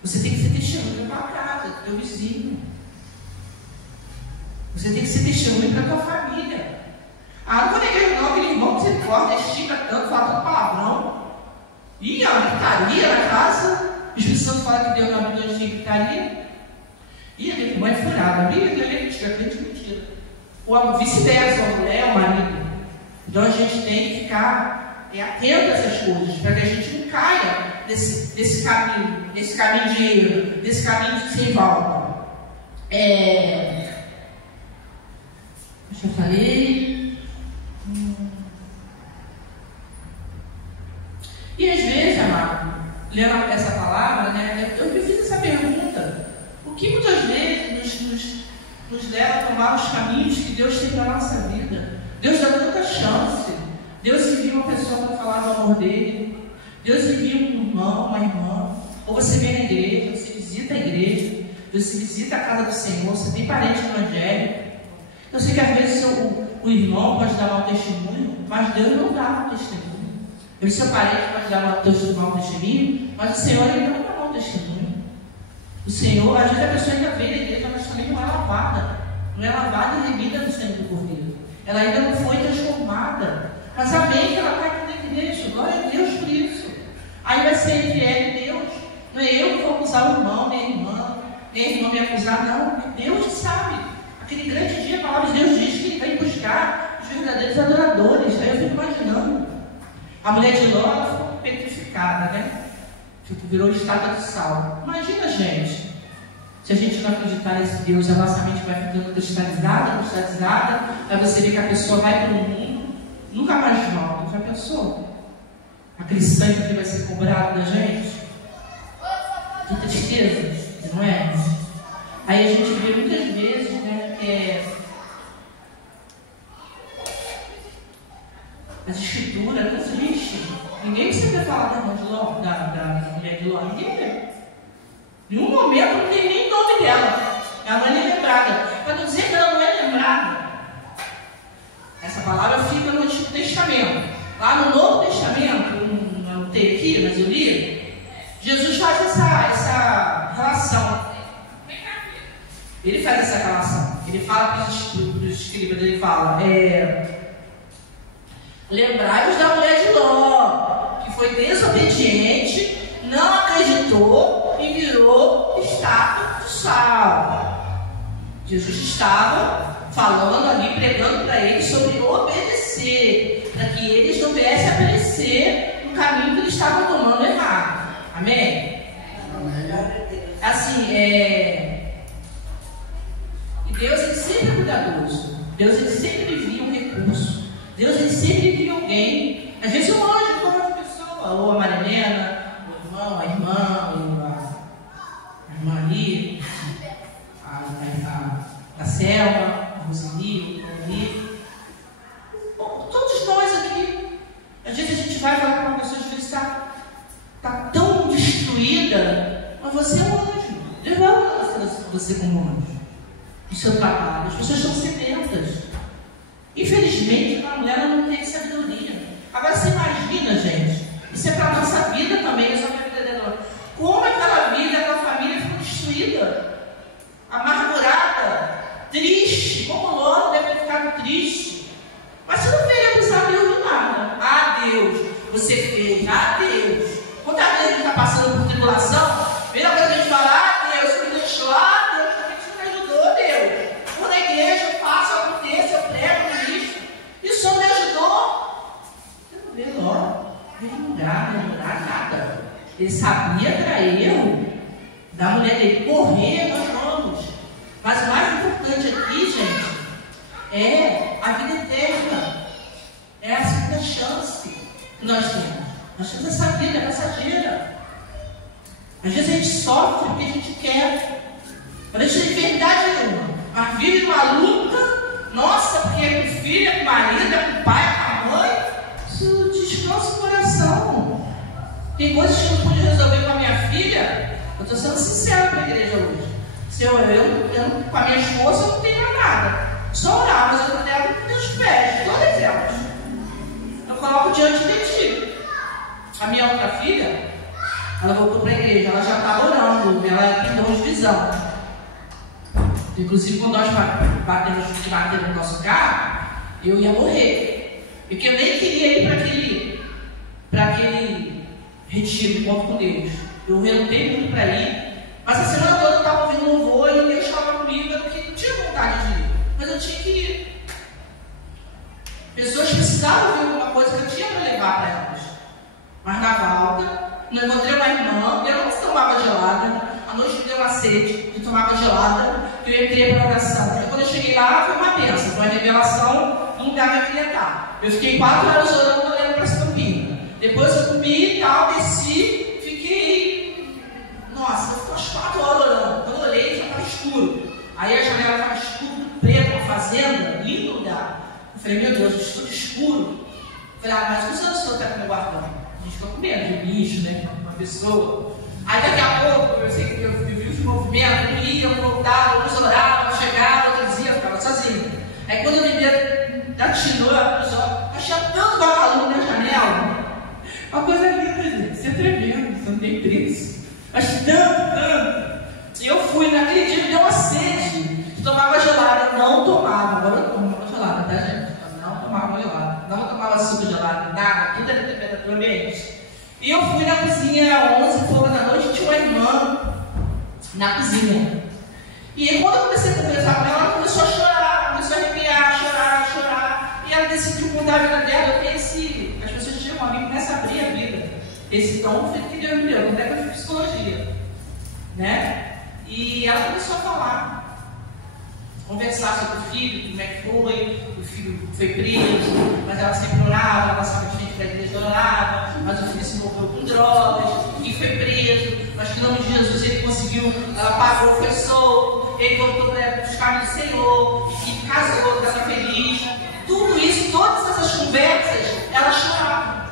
Você tem que ser testemunha para a casa, para o teu vizinho. Você tem que ser testemunha para a tua família. Não vou negar não, aquele irmão que você corta, estica tanto, fala tanto palavrão. E a gritaria na casa. O Espírito Santo fala que Deus não abriu de gritaria. E aquele irmão é furado. A Bíblia é mentira, é mentira. Ou vice-versa, a mulher, o marido. Então a gente tem que ficar atento a essas coisas, para que a gente não caia nesse caminho de erro, nesse caminho de sem volta. Eu falei. E às vezes, amado, lendo essa palavra, né, eu me fiz essa pergunta: o que muitas vezes nos leva a tomar os caminhos que Deus tem para a nossa vida? Deus dá tanta chance. Deus envia uma pessoa para falar do amor dele. Deus envia um irmão, uma irmã. Ou você vem na igreja, você visita a igreja, você visita a casa do Senhor, você tem parente no Evangelho. Eu sei que às vezes o irmão pode dar mau testemunho, mas Deus não dá mau testemunho. O seu parente pode dar mau testemunho, mas o Senhor ele não dá mau testemunho. O Senhor, às vezes a pessoa ainda vem na igreja, mas também não é lavada. Não é lavada e remida no sangue do Cordeiro. Ela ainda não foi transformada. Mas amém que ela está aqui na igreja. Glória a Deus por isso. Aí vai ser entre ela e Deus. Não é eu que vou acusar o irmão, nem a irmã, nem a irmã me acusar, não. É Deus que sabe. Aquele grande dia, a palavra de Deus diz que ele vai buscar os verdadeiros adoradores. Aí eu fico imaginando. A mulher de Ló, ela ficou petrificada, né? Virou estátua de sal. Imagina, gente, se a gente não acreditar nesse Deus, a nossa mente vai ficando cristalizada, aí você vê que a pessoa vai para o mundo, nunca mais volta. Já pensou? Aquele sangue que vai ser cobrado da gente? Que tristeza, não é? Aí a gente vê muitas vezes, né, as escrituras não existem. Ninguém precisa falar da irmã de Ló, da mulher de Ló. Ninguém vê. Em um momento não tem nem nome dela. Ela não é nem lembrada. Para não dizer que ela não é lembrada, essa palavra fica no Antigo Testamento. Lá no Novo Testamento, não tem aqui, mas eu li, Jesus faz essa relação. Ele faz essa relação. Ele fala para os escribas, ele fala, lembrai-vos da mulher de Ló, que foi desobediente, não acreditou e virou estátua de sal. Jesus estava falando ali, pregando para eles sobre obedecer, para que eles não viessem a perecer no caminho que eles estavam tomando errado. Amém? Amém. Assim, e Deus ele sempre é cuidadoso. Deus ele sempre envia um recurso. Deus ele sempre envia alguém. Às vezes um anjo for uma pessoa, ou a Marilena, o irmão, a irmã ali, a Selma, a Roseli, o Tony. Todos nós aqui. Às vezes a gente vai falar para uma pessoa, às vezes está tão destruída, mas você é um anjo. Deus vai usar você como anjo. O seu trabalho. As pessoas estão sedentas. Infelizmente, a mulher não tem sabedoria. Agora você imagina, gente, isso é para a nossa vida também, isso é para a vida dela. Como aquela vida, aquela família ficou destruída, amargurada, triste, como Ló deve ter ficado triste. Mas você não veio acusar Deus de nada. Ah, Deus, você fez, ah, Deus. Quantas vezes a gente está passando por tribulação, vem a coisa que a gente fala, ah, Deus, você me deixou, ah, Deus, por que você me ajudou, Deus? Vou na igreja, eu faço, eu aconteço, eu prego, e o Senhor me ajudou. Eu não vejo Ló, não lembrar nada. Ele sabia que era erro da mulher dele. Morrer, nós vamos. Mas o mais importante aqui, gente, é a vida eterna. É a segunda chance que nós temos. Nós temos essa vida, é passageira. Às vezes a gente sofre porque a gente quer. Quando a gente tem enfermidade nenhuma, mas vive uma luta, nossa, porque é com o filho, é com o marido, é com o pai, é com a mãe, isso descansa o coração. Tem coisas que eu não pude resolver com a minha filha. Eu estou sendo sincero com a igreja hoje. Se eu com a minha esposa, eu não tenho mais nada. Só orar, mas eu não levo com meus pés, todas elas. Eu coloco diante de ti. A minha outra filha, ela voltou para a igreja, ela já estava orando, ela tem dom de visão. Inclusive, quando nós batemos no nosso carro, eu ia morrer. Porque eu nem queria ir para aquele retiro, encontro com Deus. Eu relutei muito para ir, mas a semana toda eu estava ouvindo louvor e Deus estava comigo, eu não tinha vontade de ir, mas eu tinha que ir. Pessoas precisavam ouvir alguma coisa que eu tinha para levar para elas. Mas na volta, não encontrei uma irmã, eu não tomava gelada, a noite me deu uma sede, eu tomava gelada, que eu entrei para a oração. E quando eu cheguei lá, foi uma bênção, foi uma revelação do lugar que eu queria estar. Eu fiquei 4 horas orando, olhando para essa campina. Depois eu comi e tal, desci, fiquei. Nossa, eu fiquei umas 4 horas orando. Quando eu olhei, já estava escuro. Aí a janela estava escura, preto, uma fazenda, lindo lugar. Eu falei, meu Deus, tudo escuro. Eu falei, mas o senhor está com meu guardão? A gente ficou com medo de um bicho, né? Uma pessoa. Aí daqui a pouco, eu vi os movimentos, iam, voltavam, uns oravam, chegavam, outros dias, eu ficava sozinho. Aí quando eu me vi, atinou, achei tanto vagalume na janela. Uma coisa linda, gente, isso é tremendo, isso não tem preço. Mas tanto. E eu fui, naquele dia me deu uma sede. Tomava gelada, não tomava, agora eu tomo gelada, tá, gente? Não tomava gelada, não tomava suco gelado, nada, tudo era temperatura ambiente. E eu fui na cozinha, 11 e pouco da noite, tinha uma irmã na cozinha. E aí, quando eu comecei a conversar com ela começou a chorar, começou a arrepiar, chorar. E ela decidiu contar a vida dela. Eu tenho as pessoas chegam a mim e começam a abrir a vida. Esse dom foi que Deus me deu, até que eu fiz psicologia. Né? E ela começou a falar, conversar sobre o filho, como é que foi, o filho foi preso, mas ela sempre orava, ela passava de frente para a igreja, orava, mas o filho se envolveu com drogas, e foi preso, mas que em nome de Jesus ele conseguiu, ela pagou, foi solto, ele voltou para os caminhos do Senhor, e casou, estava feliz. Tudo isso, todas essas conversas, ela chorava.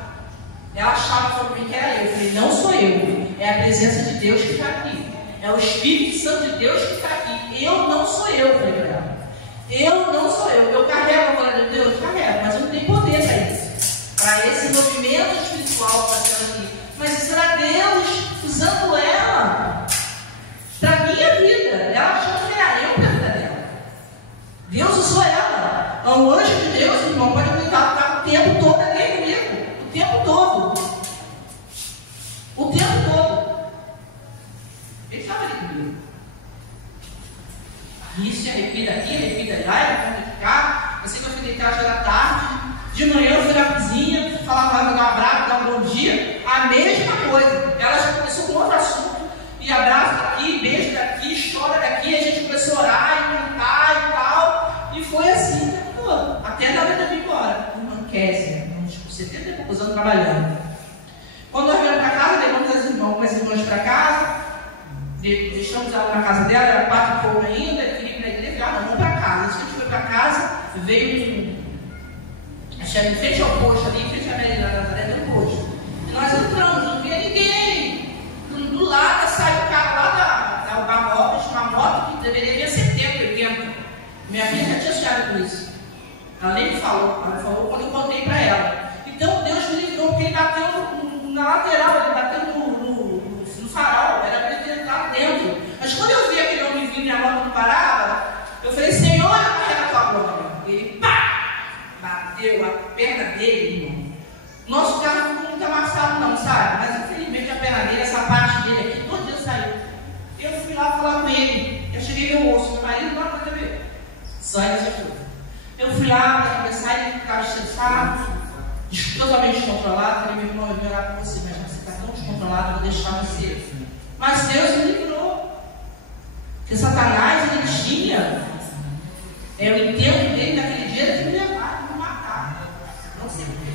Ela achava que era eu. Eu falei, não sou eu, é a presença de Deus que está aqui. É o Espírito Santo de Deus que está aqui. Eu não sou eu, falei para ela. Eu não sou eu. Eu carrego a glória de Deus? Carrego, mas eu não tenho poder para isso. Para esse movimento espiritual que está sendo aqui. Mas isso era Deus usando ela para a minha vida. Ela achou que era eu para a vida dela. Deus usou ela. O anjo de Deus, irmão, pode estar o tempo todo ali comigo. O tempo todo. O tempo todo. Ele estava ali comigo. Isso, arrepia daqui, arrepia lá, eu vou ficar. Eu sei que eu fui deitar já era tarde. De manhã eu fui na cozinha, falar com ela, dar um abraço, dar um bom dia. A mesma coisa. Ela já começou com outro assunto. E abraço daqui, beijo daqui, chora daqui. A gente começou a orar e cantar e tal. E foi assim o tempo todo. Até na hora de vir embora. Uma Kézia, uns 70 e poucos anos trabalhando. Quando nós viemos para casa, levamos as irmãs para casa. Deixamos ela na casa dela, era 4 e pouco ainda, queria ir para a igreja, não, vamos para casa. Antes que a gente foi para casa, veio achei em frente ao posto ali, em frente à Maria da Nazaré, do posto. E nós entramos, não via ninguém. Do lado saiu o cara lá da moto, uma moto que deveria vir 70, 80. Minha filha já tinha sonhado com isso. Ela nem me falou, ela falou quando eu contei para ela. Então Deus me livrou, porque ele bateu na lateral, ele bateu no farol, era para ele entrar dentro. Mas quando eu vi aquele homem vindo e a moto não parava, eu falei, Senhor, carrega a tua glória. Ele, pá, bateu a perna dele, irmão. Nosso carro não ficou muito amassado não, sabe? Mas infelizmente a perna dele, essa parte dele aqui, todo dia saiu. Eu fui lá falar com ele, eu cheguei no osso, meu marido não pode ver. Só essa coisa. Eu fui lá para conversar, ele ficava estressado, totalmente descontrolado. Falei, meu irmão, eu vou orar por você, mas você está tão descontrolado, eu vou deixar você. Mas Deus me livrou. Porque Satanás, ele tinha, o intento dele naquele dia de me levar, de me matar. Não sei por que.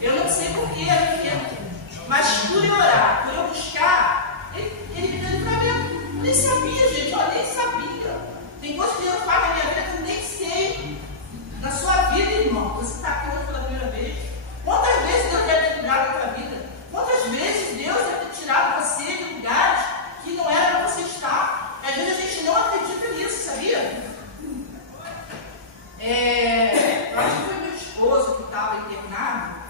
Eu não sei porquê, mas por eu orar, por eu buscar, ele me deu livramento. Eu nem sabia, gente, eu nem sabia. Tem coisas que Deus faz na minha vida que eu nem sei. Na sua vida, irmão, você está aqui hoje pela primeira vez. Quantas vezes Deus deve ter cuidado da sua vida? Quantas vezes Deus deve ter tirado você de lugares que não era para você estar? E às vezes a gente não acredita nisso, sabia? Eu acho que foi meu esposo que estava internado.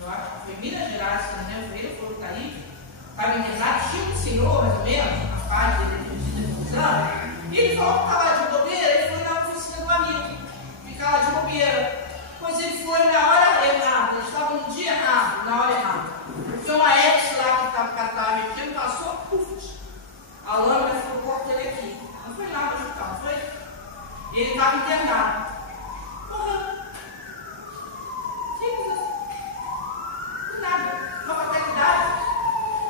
Eu acho que foi em Minas Gerais, se não me engano, ele foi o Taí. Estava internado, tinha um senhor, mais ou menos, uma fase dele de confusão. E ele falou que estava lá de bobeira, ele foi na oficina do amigo. Ficar lá de bobeira. Pois ele foi na hora errada, ele estava no dia errado, na hora errada. Foi uma ex lá que estava mexendo, passou, puf, a lâmina ficou no corpo dele aqui. Não foi nada no hospital, não foi? E ele estava internado. Morreu. Simples assim. Nada. Uma fatalidade.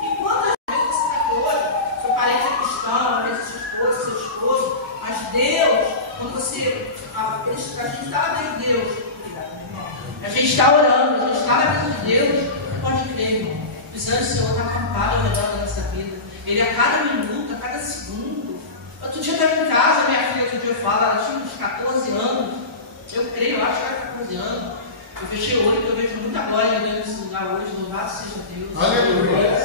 E quantas vezes você está aqui hoje, seu parente é cristão, às vezes sua esposa, seu esposo, mas Deus, quando você. A gente está lá dentro de Deus. A gente está orando, a gente está na presença de Deus. Pode crer, irmão. O Senhor está acampado ao redor da nossa vida. Ele a cada minuto, a cada segundo. Outro dia eu estava em casa, minha filha, outro dia eu falo, ela tinha uns 14 anos. Eu creio, eu acho que era 14 anos. Eu fechei o olho, porque eu vejo muita glória nesse lugar hoje. Louvado seja Deus. Aleluia.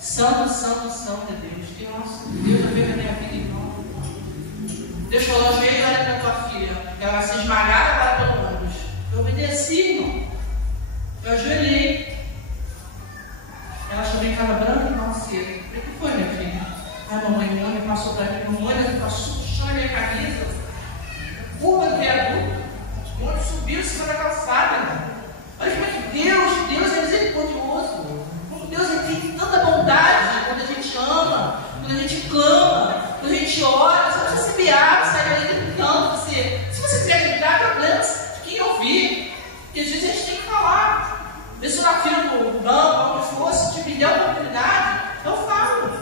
Santo, santo, santo é Deus. Que nossa, Deus já veio na minha vida, irmão. Deus falou, ajoelha e olha para tua filha. Ela vai ser esmagada agora pelo ônibus. Eu obedeci, irmão. Eu ajoelhei. Ela chegou em casa branca e mal cedo. Eu falei, o que foi, minha filha? Ai, mamãe, o ônibus passou para mim. O ônibus passou, puxou na minha camisa. Curva do viaduto. O ônibus subiu em cima da calçada, irmão. Olha como é que Deus é misericordioso. Como Deus tem tanta bondade quando a gente ama, quando a gente clama, quando a gente ora. Você não precisa se piar, sai dali gritando. Se você quiser gritar, problema de quem ouvir. Porque às vezes a gente tem que falar. Vê se na fila do banco, onde fosse, te pedir a oportunidade, eu falo.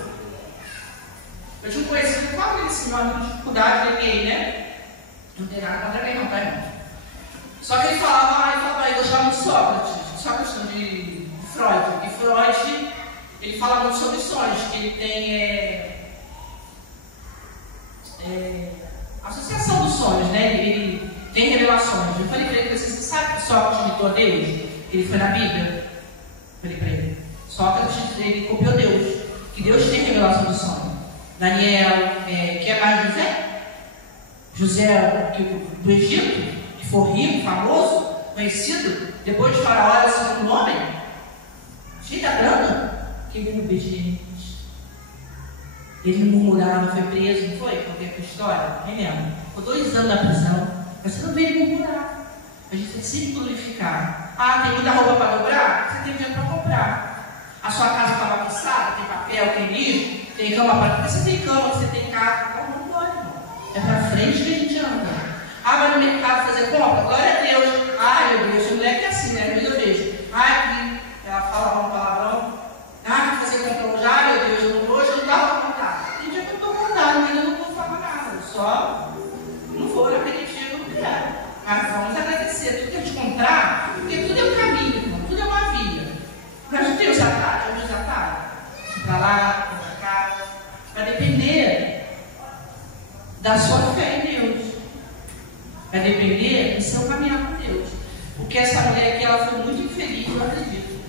Eu tinha um conhecido, eu falo isso, meu amigo de dificuldade, ele gay, né? Não tem nada contra quem não, tá, irmão? Só que ele falava, ele gostava muito de Sócrates, só questão de Freud. E Freud, ele fala muito sobre sonhos, que ele tem associação dos sonhos, né? Ele tem revelações. Eu falei para ele, você sabe que Sócrates imitou a Deus? Ele foi na Bíblia. Eu falei para ele, Sócrates, ele copiou Deus, que Deus tem revelação do sonho. Daniel, que é mais José do Egito, que foi rico, famoso, conhecido, depois de Faraó era o segundo homem, cheio da grana, que ele obediente. Ele murmurava, foi preso, não foi? Contei a história? Nem lembro. Ficou 2 anos na prisão, mas você não vê ele murmurar. A gente tem que sempre glorificar. Ah, tem muita roupa para dobrar? Você tem dinheiro para comprar. A sua casa está bagunçada, tem papel, tem lixo, tem cama para. Você tem cama, você tem carro. Então não pode, irmão. É para frente que a gente anda. Ah, vai no mercado fazer compra? Glória a Deus. Ai, meu Deus, o moleque é assim, né? Eu vejo. Ai, ela fala um palavrão. Ah, vou fazer compra hoje. Ai, meu Deus, hoje eu não estava com vontade. Tem dia que eu estou com vontade, mas eu não vou falar nada. Eu só não vou naquele dia que eu quero. Mas vamos agradecer. Tudo que a gente comprar, porque tudo é um caminho, irmão. Tudo é uma via. Mas não tem os atalhos, os atalhos. Para lá, para cá. Vai depender da sua fé em Deus. Vai depender do seu caminhar com Deus. Porque essa mulher aqui, ela foi muito infeliz, eu acredito.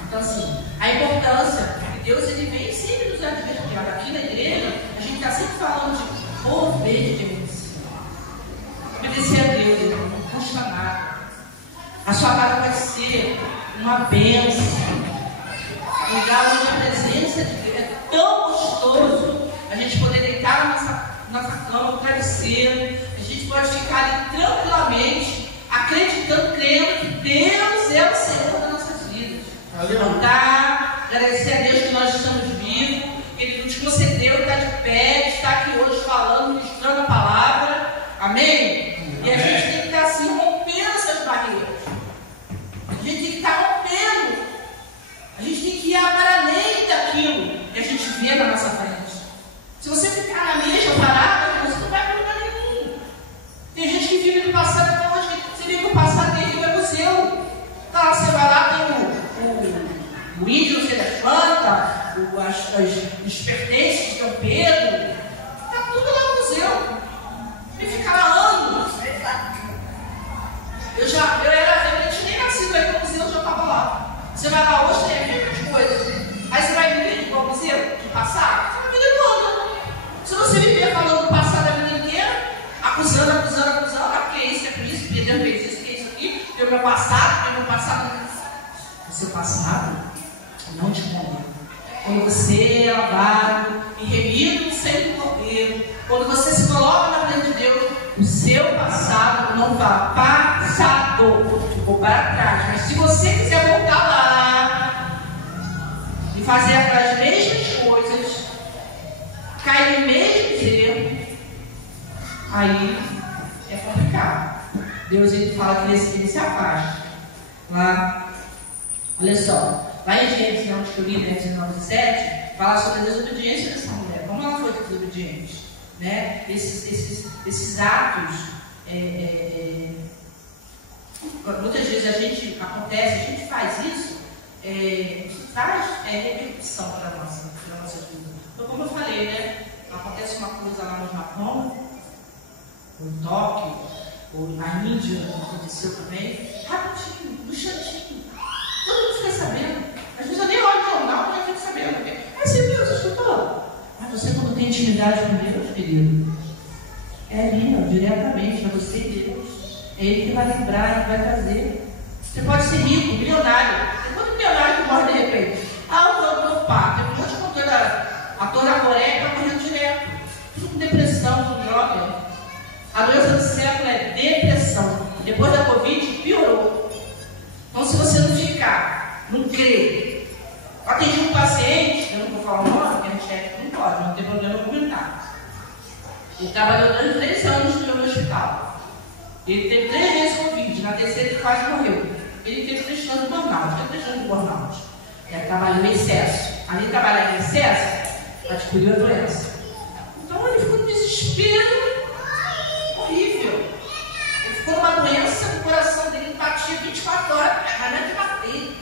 Então, assim, a importância de Deus, ele vem sempre nos advertir. Aqui na igreja, a gente está sempre falando de obediência. Obedecer a Deus, irmão, não custa nada. A sua casa vai ser uma bênção. Um lugar onde a presença de Deus é tão gostoso. A gente poder deitar na nossa cama, no travesseiro. A gente pode ficar ali tranquilamente, acreditando, crendo que Deus é o Senhor das nossas vidas. Cantar, agradecer a Deus que nós estamos vivos, que Ele nos concedeu, está de pé, está aqui hoje falando, ministrando a palavra. Amém? E a gente tem que estar assim, rompendo essas barreiras. A gente tem que estar rompendo. A gente tem que ir para além daquilo que a gente vê na nossa frente. Se você ficar na mesma parada, você não vai para lugar nenhum. Tem gente que vive no passado até hoje. Você vê que o passado dele vai para o seu. Está o índio não sei das plantas, os pertences de Dom Pedro, está tudo lá no museu. E fica lá anos. Eu era realmente nem nascido aí no museu, eu já estava lá. Você vai lá hoje, tem a mesma coisa. Aí você vai viver de qual museu? De passado? Você vai viver toda. Se você viver falando do passado a vida inteira, acusando, porque é isso, é por isso, porque Deus fez isso, que é isso aqui, deu meu passado. O seu passado não te condena. Quando você é lavado e remido no sangue do Cordeiro, quando você se coloca na frente de Deus, o seu passado não está passado, ficou para trás. Mas se você quiser voltar lá e fazer aquelas mesmas coisas, cair no mesmo erro, aí é complicado. Deus ele fala que ele se afasta. Lá, olha só, lá em Gênesis, onde eu li, 19:7, fala sobre a desobediência dessa mulher, como ela foi desobediente, né? Esses atos, muitas vezes a gente faz isso, traz repercussão para a nossa vida. Então, como eu falei, né? Acontece uma coisa lá no Japão, ou em Tóquio, ou na Índia, aconteceu também, rapidinho, no instantinho. Todo mundo fica sabendo. Às vezes eu nem olho no jornal, eu já fico sabendo. Aí você viu, você escutou? Mas você, quando tem intimidade com Deus, querido, é ali, ó, diretamente, é você e Deus. É Ele que vai lembrar, Ele que vai trazer. Você pode ser rico, milionário. Tem quanto milionário que morre de repente? Eu vou pá. Tem um monte de ator da Coreia que está morrendo direto. Tudo com depressão, com droga. A doença do século é depressão. Depois da Covid, piorou. Então, se você não ficar, não crer. Eu atendi um paciente, eu não vou falar o nome, porque a gente não pode, não tem problema em comentar. Ele trabalhou durante 3 anos no meu hospital. Ele teve 3 vezes Covid, na terceira ele quase morreu. Ele teve 3 anos de burnout, Ele trabalhou em excesso. Além de trabalhar em excesso, adquiriu a doença. Então ele ficou no desespero horrível. Ele ficou numa doença, o coração dele batia 24 horas, mas não é de bater.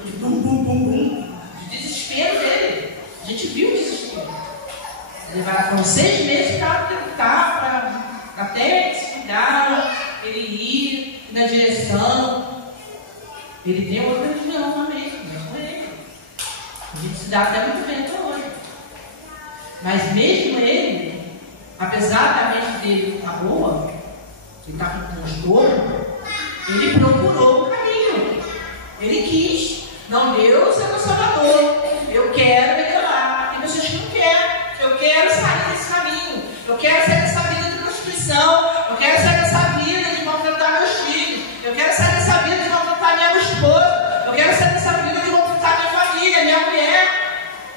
Ele bum. De desespero dele. A gente viu o desespero. Ele vai com 6 meses para tentar, até se cuidar, ele ir na direção. Ele tem outra religião também, mesmo ele. A gente se dá até muito bem até hoje. Mas mesmo ele, apesar da mente dele estar boa, ele está com transtorno, ele procurou o caminho. Ele quis. Não, Deus é meu salvador. Eu quero melhorar. Tem pessoas que não querem. Eu quero sair desse caminho. Eu quero sair dessa vida de prostituição. Eu quero sair dessa vida de maltratar meus filhos. Eu quero sair dessa vida de maltratar minha esposa. Eu quero sair dessa vida de maltratar minha família, minha mulher.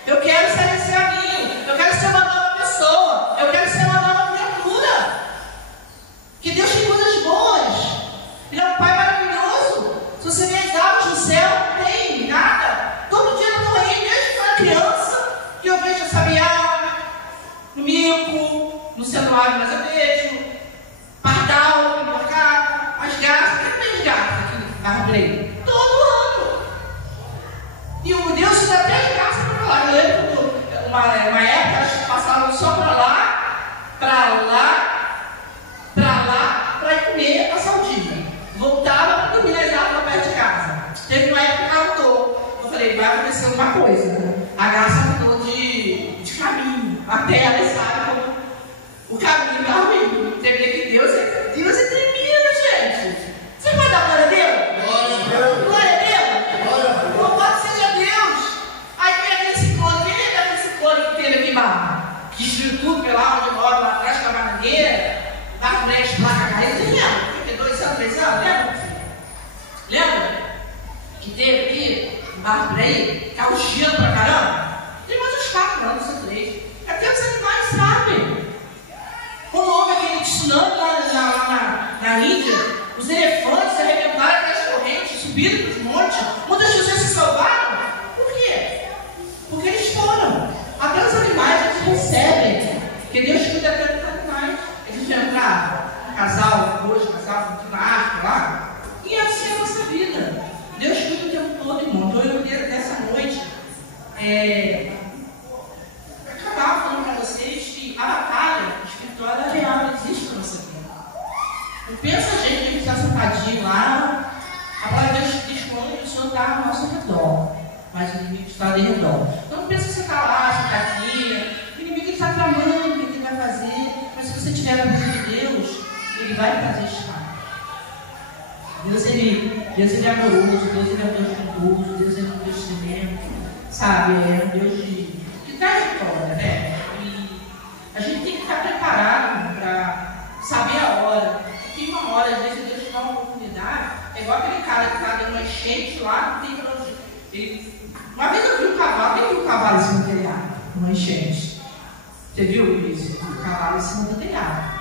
Eu quero sair desse caminho. Eu quero ser uma nova pessoa. Eu quero ser uma nova criatura. Que Deus tem coisas boas. Ele é um Pai maravilhoso. Se você vê as aves do céu, não tem nada. Todo dia eu estou aí, desde que eu era criança, que eu vejo a sabiá, no mico, no celular, mas eu vejo pardal, macaco, as garças. Quem tem as garças aqui no Arbrei? Todo ano. E o Deus te dá até as garças para falar. Eu lembro uma época, elas passavam só para ir comer a saldinha. Voltava para dormir nas árvores perto de casa. Teve uma época que ela mudou. Eu falei, vai acontecer uma coisa, né? A garça mudou de caminho. Até ela sabe como o caminho está ruim. Você vê que Deus é tremendo, gente. Você pode dar glória a Deus? Glória a Deus? Louvado seja Deus. Aí tem aquele ciclone. Quem lembra daquele ciclone que teve aqui em Barra? Que destruiu tudo pela onde mora, lá atrás com a bananeira. Barra Brecht, placa caída. Você lembra? 2 anos, 3 anos, lembra? Que teve aqui, em Barra Brecht, caiu gelo pra caramba? Tem mais uns 4 anos, não sei 3. É porque os animais sabem. Quando houve aquele tsunami lá na Índia, os elefantes arrebentaram aquelas correntes, subiram para os montes, muitas pessoas se salvaram. Por quê? Porque eles foram. Até os animais eles recebem. Porque Deus cuida até dos animais. Eles entraram. Casal, na África lá, e assim é a nossa vida. Deus cuida o tempo todo, irmão. Então eu queria nessa noite está ao nosso redor, mas o inimigo está ao redor. Então não pensa que você está lá, você está aqui. O inimigo está tramando o que ele vai fazer, mas se você tiver a luz de Deus, ele vai fazer estar. Deus ele é amoroso, Deus ele é um Deus bondoso, Deus ele é um Deus tremendo, sabe? É um Deus de trajetória, né? E a gente tem que estar preparado para saber a hora. Tem uma hora, às vezes Deus te dá uma oportunidade. É igual aquele cara que está dando uma enchente lá, não tem pra onde. Uma vez eu vi um cavalo, quem viu um cavalo em cima do telhado? Uma enchente. Você viu isso? Um cavalo em cima do telhado.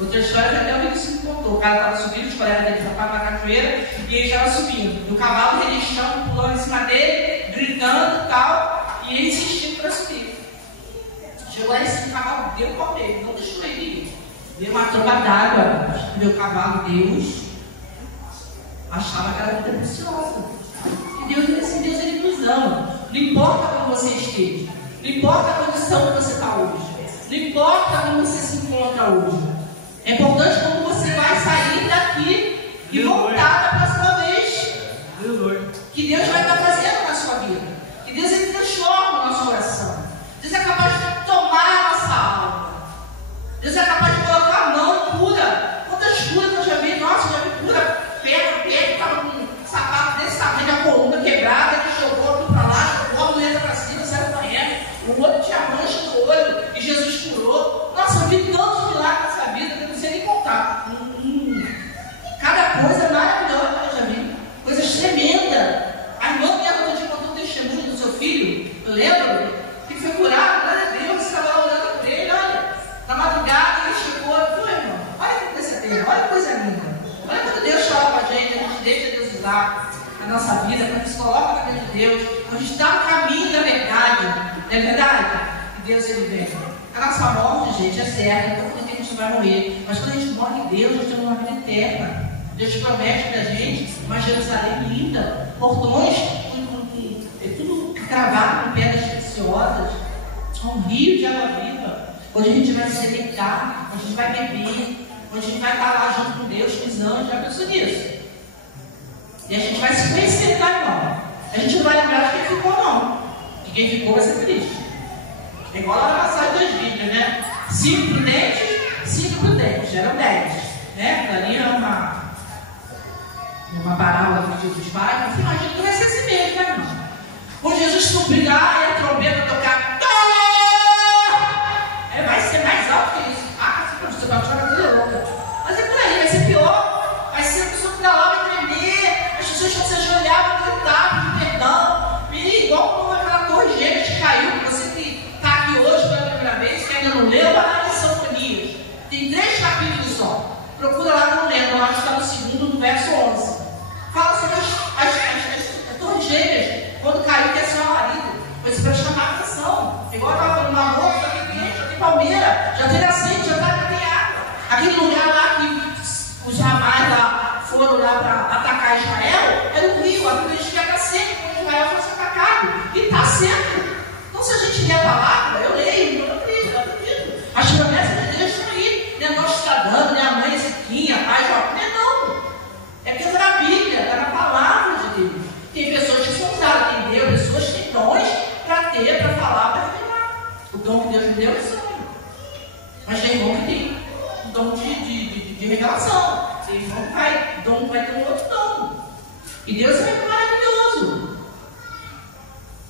Outra história que até o Vinícius me contou. O cara estava subindo, os colegas dele já estavam na cachoeira e ele estava subindo. E o cavalo relixando, pulando em cima dele, gritando e tal, e ele insistindo para subir. Chegou lá em cima, o cavalo deu com ele, não deixou ele ir. Deu uma tromba d'água. Meu cavalo, Deus, achava que era vida preciosa. E Deus, ele nos ama. Não importa como você esteja, não importa a condição que você está hoje, não importa como você se encontra hoje. É importante como você vai sair daqui e voltar da próxima vez. Que Deus vai estar fazendo na sua vida. Que Deus ele transforma o nosso coração. Deus é capaz de tomar a nossa alma. Deus é capaz de colocar a mão pura. Quantas curas eu já vi? Nossa, eu já vi cura. Perna, que estava com um sapato desse tamanho, a coluna quebrada, que jogou tudo para lá, jogou a mulher para cima, saiu correndo. O outro tinha mancha no olho e Jesus curou. Nossa, eu vi tantos milagres nessa vida que eu não sei nem contar. Cada coisa maravilhosa que eu já vi. Coisas tremendas. A irmã minha quando eu contou o testemunho do seu filho, eu lembro, que foi curado, glória a Deus, você estava orando por ele, olha. Na madrugada ele chegou e falou, irmão, olha que coisa terra, olha que coisa linda. Olha quando Deus fala com a gente deixa Deus usar a nossa vida, quando a gente se coloca na vida de Deus, quando a gente está no caminho da verdade, não é verdade? E Deus ele vem. A nossa morte, gente, é certa, então quando a gente vai morrer. Mas quando a gente morre em Deus, nós temos uma vida eterna. Deus promete para a gente uma Jerusalém linda, portões tudo cravado com pedras preciosas, um rio de água viva, onde a gente vai se deitar, onde a gente vai beber, onde a gente vai estar lá junto com Deus, com os anjos, já pensou nisso? E a gente vai se conhecer, tá, irmão? A gente não vai lembrar de quem ficou, não. De quem ficou vai ser triste. É igual lá na passagem das Bíblias, né? 5 prudentes, 5 prudentes, eram 10. Né? Ali é uma parábola que Jesus faz, no final a gente vai ser assim mesmo, né, irmão? Quando Jesus subir lá e a trombeta tocar, vai ser mais alto que isso. Você vai chorar tudo louca. Mas é por aí, vai ser pior. Vai ser a pessoa que lá vai tremer, as pessoas vão se ajoelhar, vão gritar, pedir perdão. E igual como aquela torre gêmea que caiu, você que está aqui hoje pela primeira vez, que ainda não leu, vai lá em Sofonias. Tem 3 capítulos só. Procura lá, não lembro, eu acho que está no 2º, no verso 11. Fala sobre as torres gêmeas, quando caiu, que é seu marido. Foi isso para chamar a atenção. Igual eu estava falando, uma moça, já tem quente, já tem palmeira, já tem nascente, já tem água. Aquele lugar lá que os ramais lá foram lá para atacar Israel, era um rio, a Bíblia diz que ia estar seco quando Israel fosse atacado. E está seco. Então, se a gente lê a palavra, eu leio, eu acredito. As promessas de Deus estão aí. Não é nós que está dando, nem a mãe Ezequiel, a pai João, não. É porque está na Bíblia, está na palavra de Deus. Tem pessoas que são usadas, tem Deus, pessoas que têm dons para falar, para revelar. O dom que Deus me deu é sonho. Mas tem irmão que tem um dom de revelação. Tem irmão que vai ter um outro dom. E Deus é maravilhoso.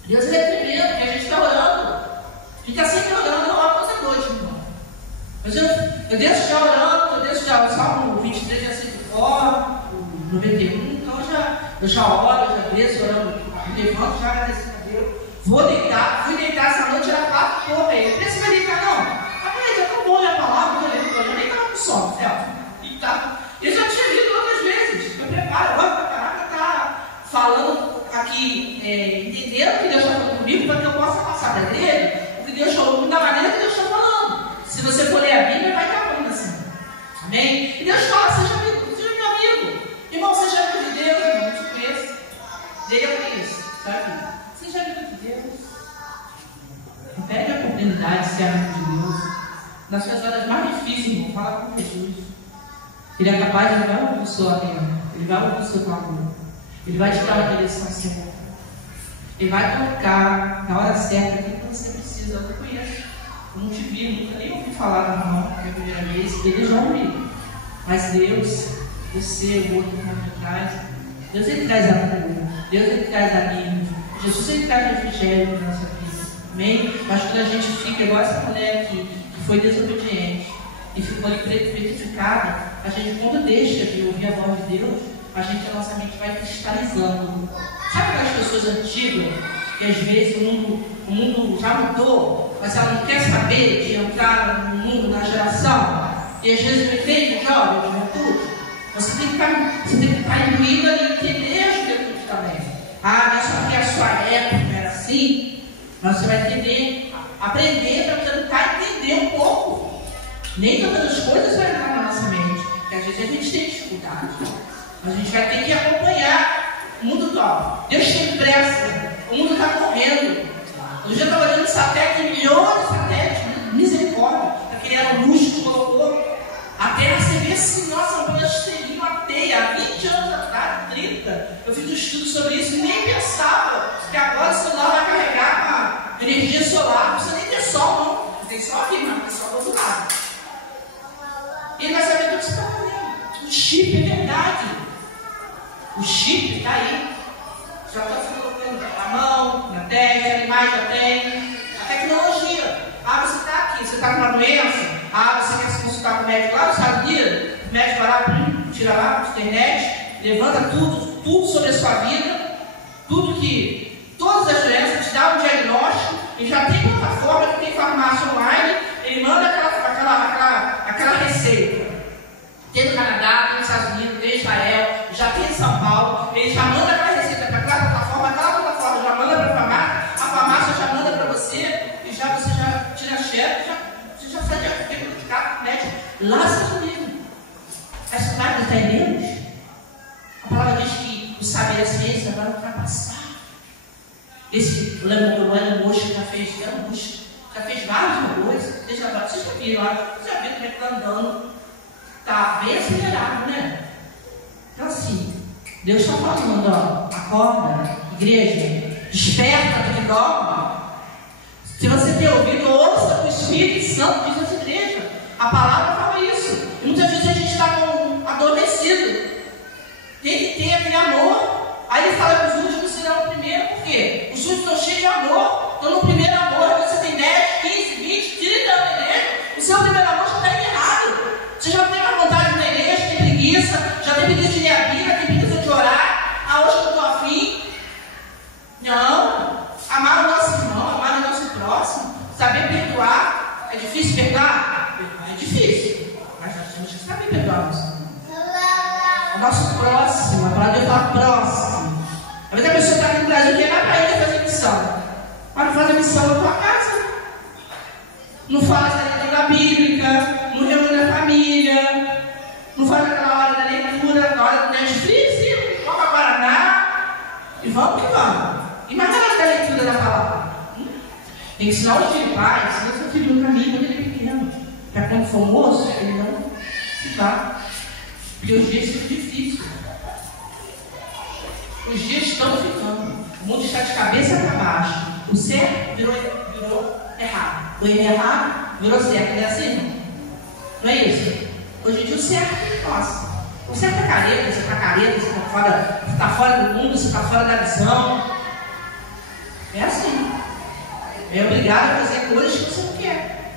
Deus é tremendo, que a gente está orando. A gente está sempre orando, eu oro toda noite, irmão. Mas eu deixo já orando, eu deixo já o Salmo 23, já sei de fora, o 91, então eu já oro, já desço orando, me levanto, já agradecendo a Deus. Vou deitar, fui deitar essa noite, era 4 horas aí. Eu pensei, você vai deitar não? Mas peraí, já tá bom ler a palavra, eu nem estava com sono, certo? E tá. Eu já tinha lido outras vezes, eu preparo, olha pra caraca, tá falando aqui, entendendo o que Deus está falando comigo, para que eu possa passar para ele o que Deus falou comigo da maneira que Deus está falando. Se você for ler a Bíblia, vai estar falando assim. Amém? E Deus fala, seja meu amigo. Irmão, seja amigo de Deus, irmão, eu te conheço. Dele eu conheço, sabe? Seja amigo de Deus. Não perde a oportunidade de ser amigo de Deus. Nas suas horas mais difíceis, irmão, fala com Jesus. Ele é capaz de levar o seu amigo. Ele vai ouvir o seu clamor. Ele vai te dar uma direção certa. Ele vai colocar na hora certa aquilo que você precisa. Eu não conheço. Eu não te vi, nunca nem ouvi falar na mão, que é a primeira vez. Eles já ouviram. Mas Deus, você, o outro que está de trás, Deus ele traz amor. Deus ele traz amigos. Jesus ele traz refrigério na nossa vida. Amém? Mas quando a gente fica igual essa mulher aqui, que foi desobediente e ficou ali petrificada, a gente, quando deixa de ouvir a voz de Deus, a nossa mente vai cristalizando. Sabe aquelas pessoas antigas que às vezes o mundo já mudou, mas ela não quer saber de entrar no mundo, na geração? E às vezes não entende, jovem, juventude. Você tem que estar imbuído ali e entender a juventude também. Não é só porque a sua época era assim, mas você vai entender, aprender para tentar entender um pouco. Nem todas as coisas vão entrar na nossa mente, porque às vezes a gente tem dificuldade. Mas a gente vai ter que acompanhar o mundo top. Deus tem pressa, o mundo está correndo. Eu já estava olhando satélite, milhões de satélites, misericórdia, para criar um luz que colocou. A Terra, você vê assim, nossa, nós teríamos a teia. Há 20 anos atrás, 30, eu fiz um estudo sobre isso e nem pensava que agora o celular vai carregar com a energia solar. Não precisa nem ter sol, não. Não tem sol aqui, mas não tem sol do outro lado. E ele vai saber tudo que você está fazendo. O chip é verdade. O chip está aí. Já está se colocando na mão, na testa, animais já tem. A tecnologia. Você está aqui, você está com uma doença. Você quer se consultar com o médico lá nos Estados Unidos? O médico vai lá, tira lá na internet, levanta tudo sobre a sua vida, todas as doenças, te dá um diagnóstico, e já tem plataforma, que tem farmácia online, ele manda aquela receita. Tem no Canadá, tem nos Estados Unidos, tem em Israel, já tem em São Paulo, ele já manda aquela receita para aquela plataforma já manda para a farmácia já manda para você, e você já tira a chefe, você já sai diagnosticado, médico, lá nos Estados Unidos. Essa palavra está em Deus. A palavra diz que o saber a ciência vai ultrapassar. Esse Elon Musk já fez várias coisas. Vocês já viram lá, vocês já viram como é que está andando. Está bem acelerado, né? Então assim, Deus está falando, ó, acorda, igreja, desperta do que dorme. Se você tem ouvido, ouça o Espírito Santo, diz essa igreja. A palavra fala isso. E muitas vezes a gente está adormecido. Tem que ter aquele amor. Aí ele fala que os últimos serão o primeiro, por quê? Os últimos estão cheios de amor. Então no primeiro amor, você tem 10, 15, 20, 30 anos na igreja, o seu primeiro amor já está errado. Você já tem uma vontade de ir na igreja, tem preguiça, já tem preguiça de ler a Bíblia, tem preguiça de orar. Hoje eu estou afim. Não. Amar o nosso irmão, amar o nosso próximo, saber perdoar. É difícil perdoar? É difícil. Mas nós temos que saber perdoar o nosso irmão. O nosso próximo, a palavra fala próximo. Às vezes a pessoa está aqui no Brasil quer ir lá para ele fazer missão. Mas não faz a missão na tua casa. Não faz a leitura bíblica, não reúne a família, não faz aquela hora da leitura, na hora do Netflix, coloca Guaraná e vamos que vamos. Imagina a leitura da palavra. Tem que ensinar o filho, pai, ensina seu filho no caminho quando ele é pequeno. Para quando for moço, ele não se vá. Porque os dias são difíceis. Os dias estão ficando. O mundo está de cabeça para baixo. O certo virou errado. O errado virou certo. Não é assim? Não é isso? Hoje em dia o certo, nossa. O certo é careta, você está careta, você está fora do mundo, você está fora da visão. É assim. É obrigado a fazer coisas que você não quer.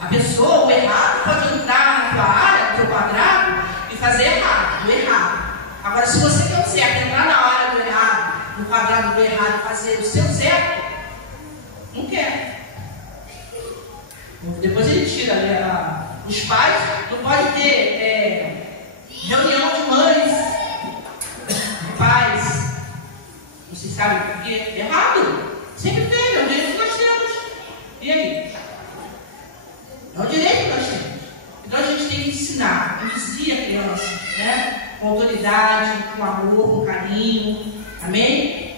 A pessoa, o errado, pode entrar na tua área, no teu quadrado, e fazer errado, o errado. Agora, se você quer o certo, entrar na área do errado, no quadrado do errado, e fazer o seu certo, não quer. Depois ele tira, né? Os pais não podem ter reunião de mães, de pais. Vocês sabem por quê? Errado. Sempre teve, é o direito que nós temos. E aí? É o direito que nós temos. Então a gente tem que ensinar, induzir a criança, né? Com autoridade, com amor, com carinho. Amém?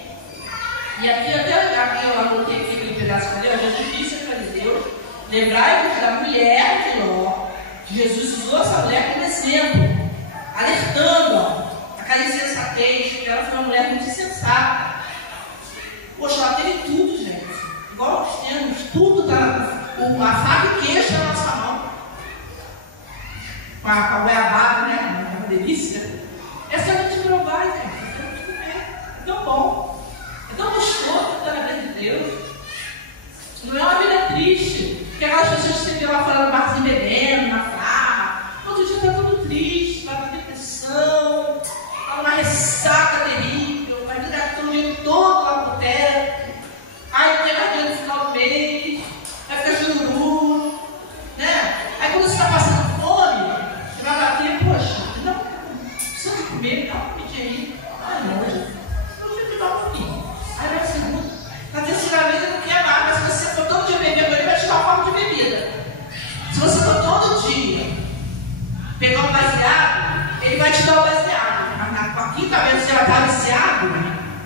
E aqui até eu anotei aqui aquele pedaço que eu Jesus disse para Deus: lembrai-vos da mulher de Ló, que Jesus usou essa mulher como exemplo, alertando, ó, aquela insensatez que ela foi uma mulher muito sensata. Poxa, ela teve tudo, gente. Igual nós temos, tudo tá. A faca e o queijo na nossa mão. Com a goiabada, né? Uma delícia. Essa é a gente provar, gente. É muito comer. É tão bom. É tão gostoso estar na vida de Deus. Não é uma vida triste. Porque aquelas pessoas que você vê lá fora no barzinho bebendo, na farra. Todo dia está tudo triste, está com depressão, está numa ressaca terrível, vai gastar o dinheiro todo lá pro teto. Aí não tem mais dinheiro no final do mês, vai ficar chururu, né? Aí quando você está passando fome, você vai bater, poxa, não, precisa de comer, dá uma comidinha aí. Ai não, eu tive que dar um pouquinho. Aí vai segunda, na terceira vez eu não quero nada, mas se você for todo dia beber, ele vai te dar uma forma de bebida. Se você for todo dia pegar um baseado, ele vai te dar o baseado. A quinta vez que você vai estar viciado,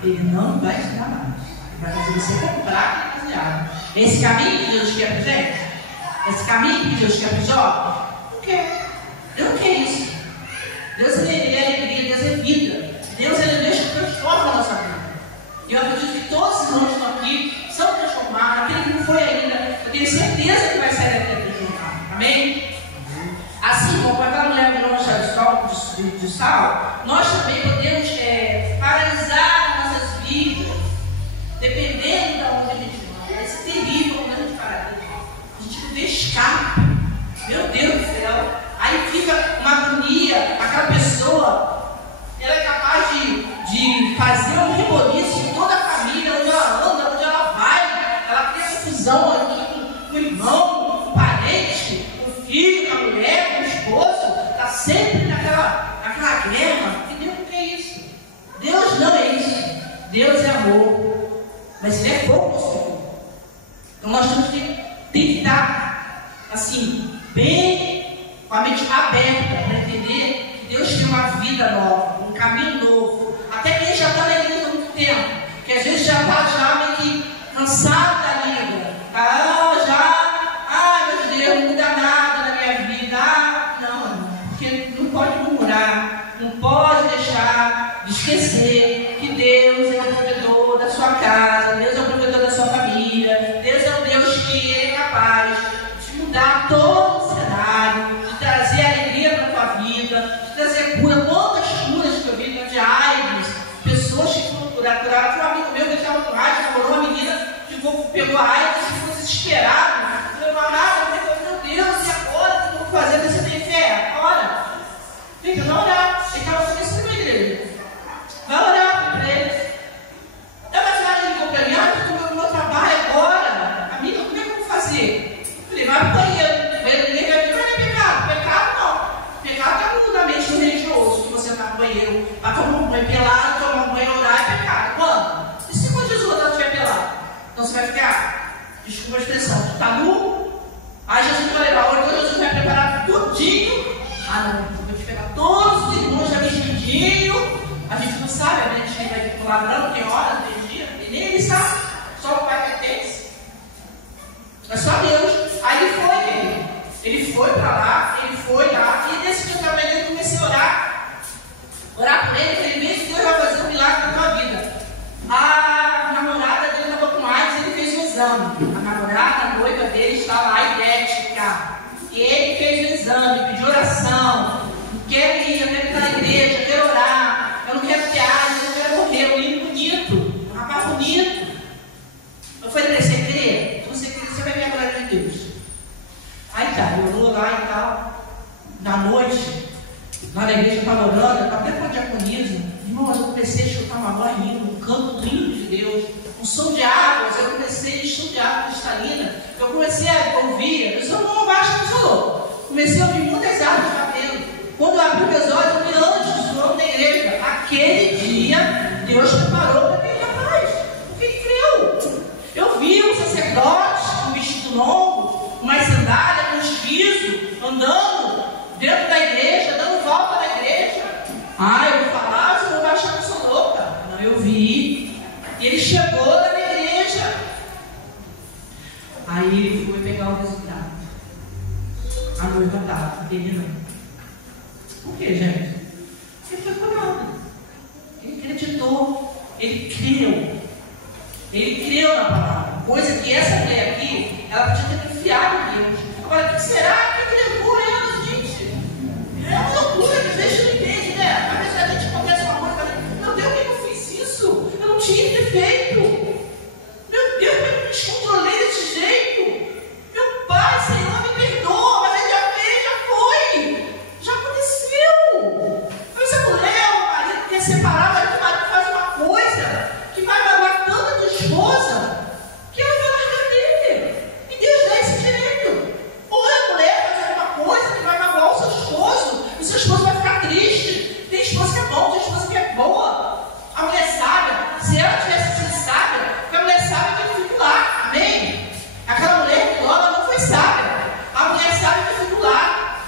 ele não vai te dar mais. Ele vai fazer você comprar aquele baseado. Esse caminho que Deus quer pra gente? Esse caminho que Deus quer para os jovens? Não quer. Deus não quer isso. Deus ele é alegria, Deus é vida. Deus ele Deus que transforma a nossa vida. E eu acredito que todos os irmãos que estão aqui são transformados. Aquele que não foi ainda, eu tenho certeza que vai sair daqui transformado. Amém? Assim como aquela mulher virou uma chave de sal, nós também podemos paralisar nossas vidas, dependendo da onde a gente vai. Esse terrível quando a gente paralisa. A gente não vê escape. Meu Deus do céu. Aí fica uma agonia. Aquela pessoa, ela é capaz de fazer um reboliço em toda a família, onde ela anda, onde ela vai. Ela cria confusão com o irmão, com o parente, com o filho, com a mulher, com o esposo. Está sempre naquela guerra. E Deus não quer isso. Deus não é isso. Deus é amor. Mas Ele é fogo consumidor. Então nós temos que estar assim, bem com a mente aberta para entender que Deus tem uma vida nova, um caminho novo. Até quem já está na igreja há muito tempo, que às vezes já está meio que cansado da vida. Meu Deus, não muda nada na minha vida. Não, porque não pode murmurar, não pode deixar de esquecer que Deus é o provedor da sua casa, Deus é o provedor da sua família, Deus é o Deus que é capaz de mudar todo o cenário, de trazer alegria para a tua vida, de trazer cura. Quantas curas que eu vi de AIDS, pessoas que foram curadas. Tinha um amigo meu que estava com AIDS, namorou uma menina que pegou a AIDS e ficou desesperado. Eu não nada, meu Deus, e agora? O que eu vou fazer? Você tem fé? Ora. Fica, não orar. Ele estava começando na igreja. Vai orar para eles. Dá mais nada de complemento, porque o meu trabalho agora. Amiga, como é que eu vou fazer? Eu falei, vai para o banheiro. Ninguém vai dizer, mas não é pecado. Pecado não. Pecado está no fundamento do religioso. Se você está no banheiro, vai tomar um banho pelado, tomar um banho orar, é pecado. Quando? E se quando Jesus não estiver pelado? Então você vai ficar, desculpa a expressão, tu está nu? Aí Jesus vai levar, agora Jesus vai preparar tudinho. Não, eu vou te pegar todos os irmãos já vestidinho. A gente não sabe, a gente vai vir com o ladrão, tem hora, tem dia, e nem ele sabe, só o pai que tem. É só Deus. Aí ele foi para lá, e nesse dia eu estava ele comecei a orar por ele, falei, vê se Deus vai fazer um milagre na tua vida. A namorada dele estava com AIDS, ele fez um exame. A namorada, a noiva dele estava lá idética. E ele fez o exame, pediu oração. Não quero ir, eu quero estar na igreja, eu quero orar. Eu não quero ter AIDS, eu não quero morrer. Um menino bonito, um rapaz bonito. Eu falei para você crer? Se você crer, você vai ver a glória de Deus. Aí tá, eu vou lá e tal. Na noite, lá na igreja, eu estava orando, eu estava até com a diaconismo. Irmãos, eu comecei a escutar uma voz linda, um canto lindo de Deus, um som de águas. Eu comecei a som de água cristalina. Eu comecei a ouvir, eu sou uma baixa pessoa. Comecei a ouvir muitas árvores batendo. Quando eu abri meus olhos, eu vi anjos voando na igreja. Aquele dia, Deus preparou para aquele rapaz, porque ele creu. Eu vi um sacerdote com um vestido longo, uma sandália, com um esquizo, andando dentro da igreja, dando volta na igreja. Eu vou falar, eu vou achar que eu sou louca. Não, eu vi. E ele chegou na minha igreja. Aí ele foi pegar o resultado. A noiva estava, ele não. Por que, gente? Ele foi curado. Ele acreditou Ele creu. Ele creu na palavra. Coisa que essa mulher aqui, ela podia ter confiado em Deus. Agora, o que será que levou ela, gente? É uma loucura que deixa não entende, né? Às vezes a gente começa uma coisa e fala, meu Deus, por que eu fiz isso? Eu não tinha que ter feito. Meu Deus, eu me descontrolei desse jeito. Meu Pai, Senhor, me perdoa, mas ele já fez, já foi. Já aconteceu. Mas essa mulher, o marido quer separar, mas o marido faz uma coisa que vai magoar tanto a tua esposa que ela vai largar dele. E Deus dá esse direito. Ou a mulher faz alguma coisa que vai magoar o seu esposo, e o seu esposo vai ficar triste. Tem esposa que é bom, tem esposa que é boa. A mulher sábia, se ela tivesse sido sábia, a mulher sábia que fica lá. Amém? Aquela mulher que ela não foi sábia. A mulher sábia que fica lá.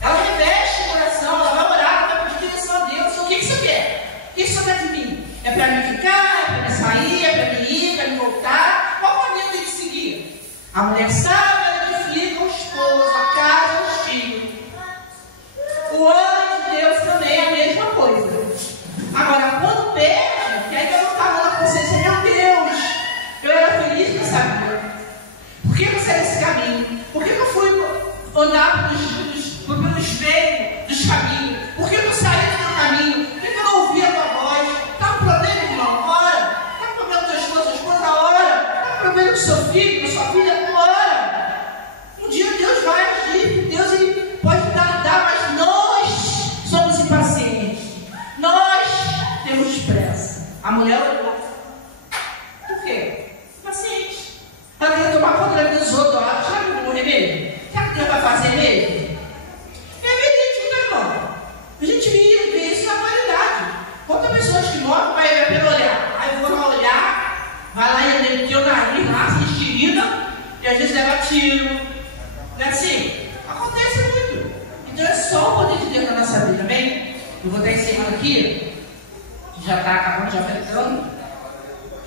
Ela reveste o coração, ela vai orar, ela vai pedir direção a Deus. O que você quer? O que você quer de mim? É para mim ficar? É para mim sair? É para mim ir? É para mim voltar? Qual caminho tem que seguir? A mulher sábia, ela edifica o esposo, a casa, os filhos. O homem de Deus também é a mesma coisa. Agora, quando perde, que aí eu não estava na consciência, meu Deus, eu era feliz que sabia. Por que eu saí desse caminho? Por que eu fui andar pelo espelho dos caminhos? Por que eu saí do meu caminho? Por que eu não ouvi a tua voz? Está com problema, irmão? Ora. Está com problema com tua esposa? Ora. Está com problema com seu filho, com sua filha? Ora. Um dia Deus vai agir. Deus ele pode tardar, mas nós somos impacientes. Nós temos pressa. A mulher orou. Por quê? Impaciente. Ela quer tomar conta da vida dos outros. Será que eu vou morrer mesmo? Será que Deus vai fazer mesmo? É verídico, meu irmão. A gente vê isso na atualidade. Quantas pessoas que morrem vai pelo olhar? Aí eu vou lá olhar, vai lá e ele tem o nariz lá, se estirida, e às vezes leva tiro. Não é assim? Acontece muito. Então é só o poder de Deus na nossa vida, amém? Eu vou estar encerrando aqui, que já está acabando, já fechando.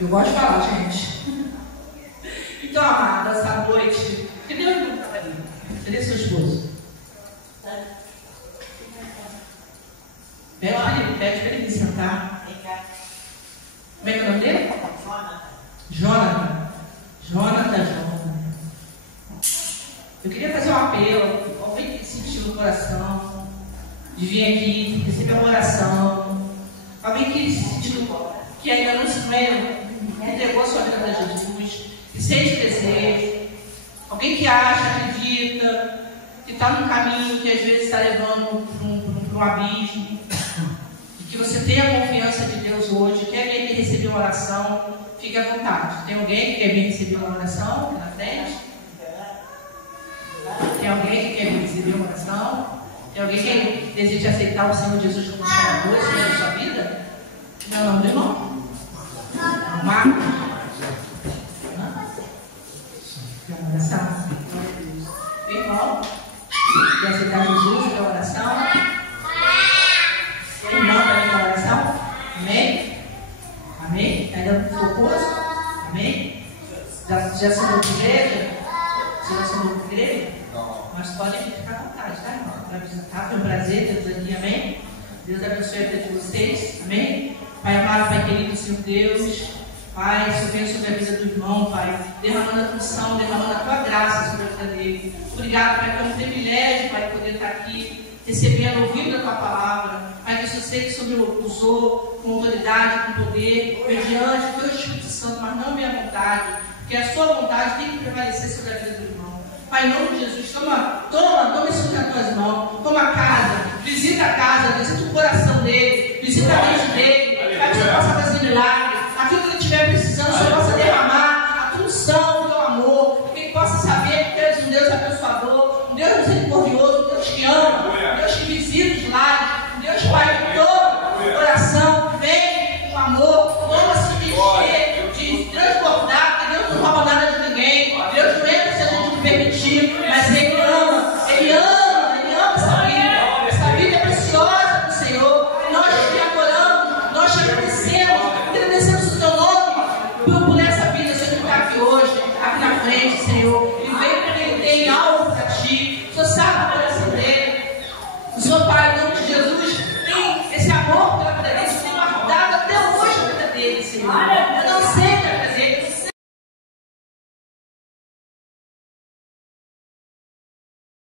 Eu gosto de falar, gente. Então, amada, essa noite, cadê o irmão que estava ali? Cadê seu esposo? Pede para ele me sentar. Como é que é o nome dele? Jonathan. Eu queria fazer um apelo. Alguém que sentiu no coração de vir aqui, receber uma oração. Alguém que sentiu que ainda não se entregou a sua vida para Jesus, que sente desejo. Alguém que acha, acredita, que está num caminho que às vezes está levando para um abismo. E que você tenha confiança de Deus hoje. Quer alguém que recebeu uma oração? Fique à vontade. Tem alguém que quer vir receber uma oração aqui na frente? Tem alguém que quer vir receber uma oração? Tem alguém que deseja aceitar o Senhor Jesus como Salvador em sua vida? Não, não, meu irmão. Marcos. Oração. Irmão, quer aceitar Jesus na oração? Irmão, para a oração? Amém? Amém? Ainda não ficou coisa? Amém? Já se mudou de igreja? Você já se mudou de igreja? Mas podem ficar à vontade, tá, irmão? Para visitar, foi um prazer ter vocês aqui, amém? Deus abençoe a vida de vocês, amém? Pai amado, Pai querido, Senhor Deus, Pai, Senhor, venha sobre a vida do irmão, Pai, derramando a tua unção, derramando a tua graça sobre a vida dele. Obrigado, Pai, pelo privilégio, Pai, poder estar aqui, recebendo, ouvindo a tua palavra. Pai, que eu sei que o Senhor usou com autoridade, com poder, mediante o teu Espírito Santo, mas não minha vontade, porque a sua vontade tem que prevalecer sobre a vida do irmão. Pai, em nome de Jesus, toma isso nas tuas mãos, toma a casa, visita a casa, visita o coração dele, visita a mente dele, Pai, que você possa fazer milagre, aquilo que ele estiver precisando, você possa derramar a tua unção, o teu amor, que ele possa saber que tu és um Deus abençoador, um Deus misericordioso, um Deus que ama, um Deus que visita os lares, um Deus, Pai, que todo o coração vem com amor, vamos se encher de transbordar, que Deus não rouba nada de ninguém, Deus não entra se a gente não permitir, mas Ele ama essa vida é preciosa do Senhor, e nós te adoramos, nós te agradecemos o teu nome por essa vida, Senhor, que está aqui hoje, aqui na frente, Senhor, e vem porque Ele tem algo para ti, o Senhor sabe o coração dele, o Senhor, Pai, em nome de Jesus, tem esse amor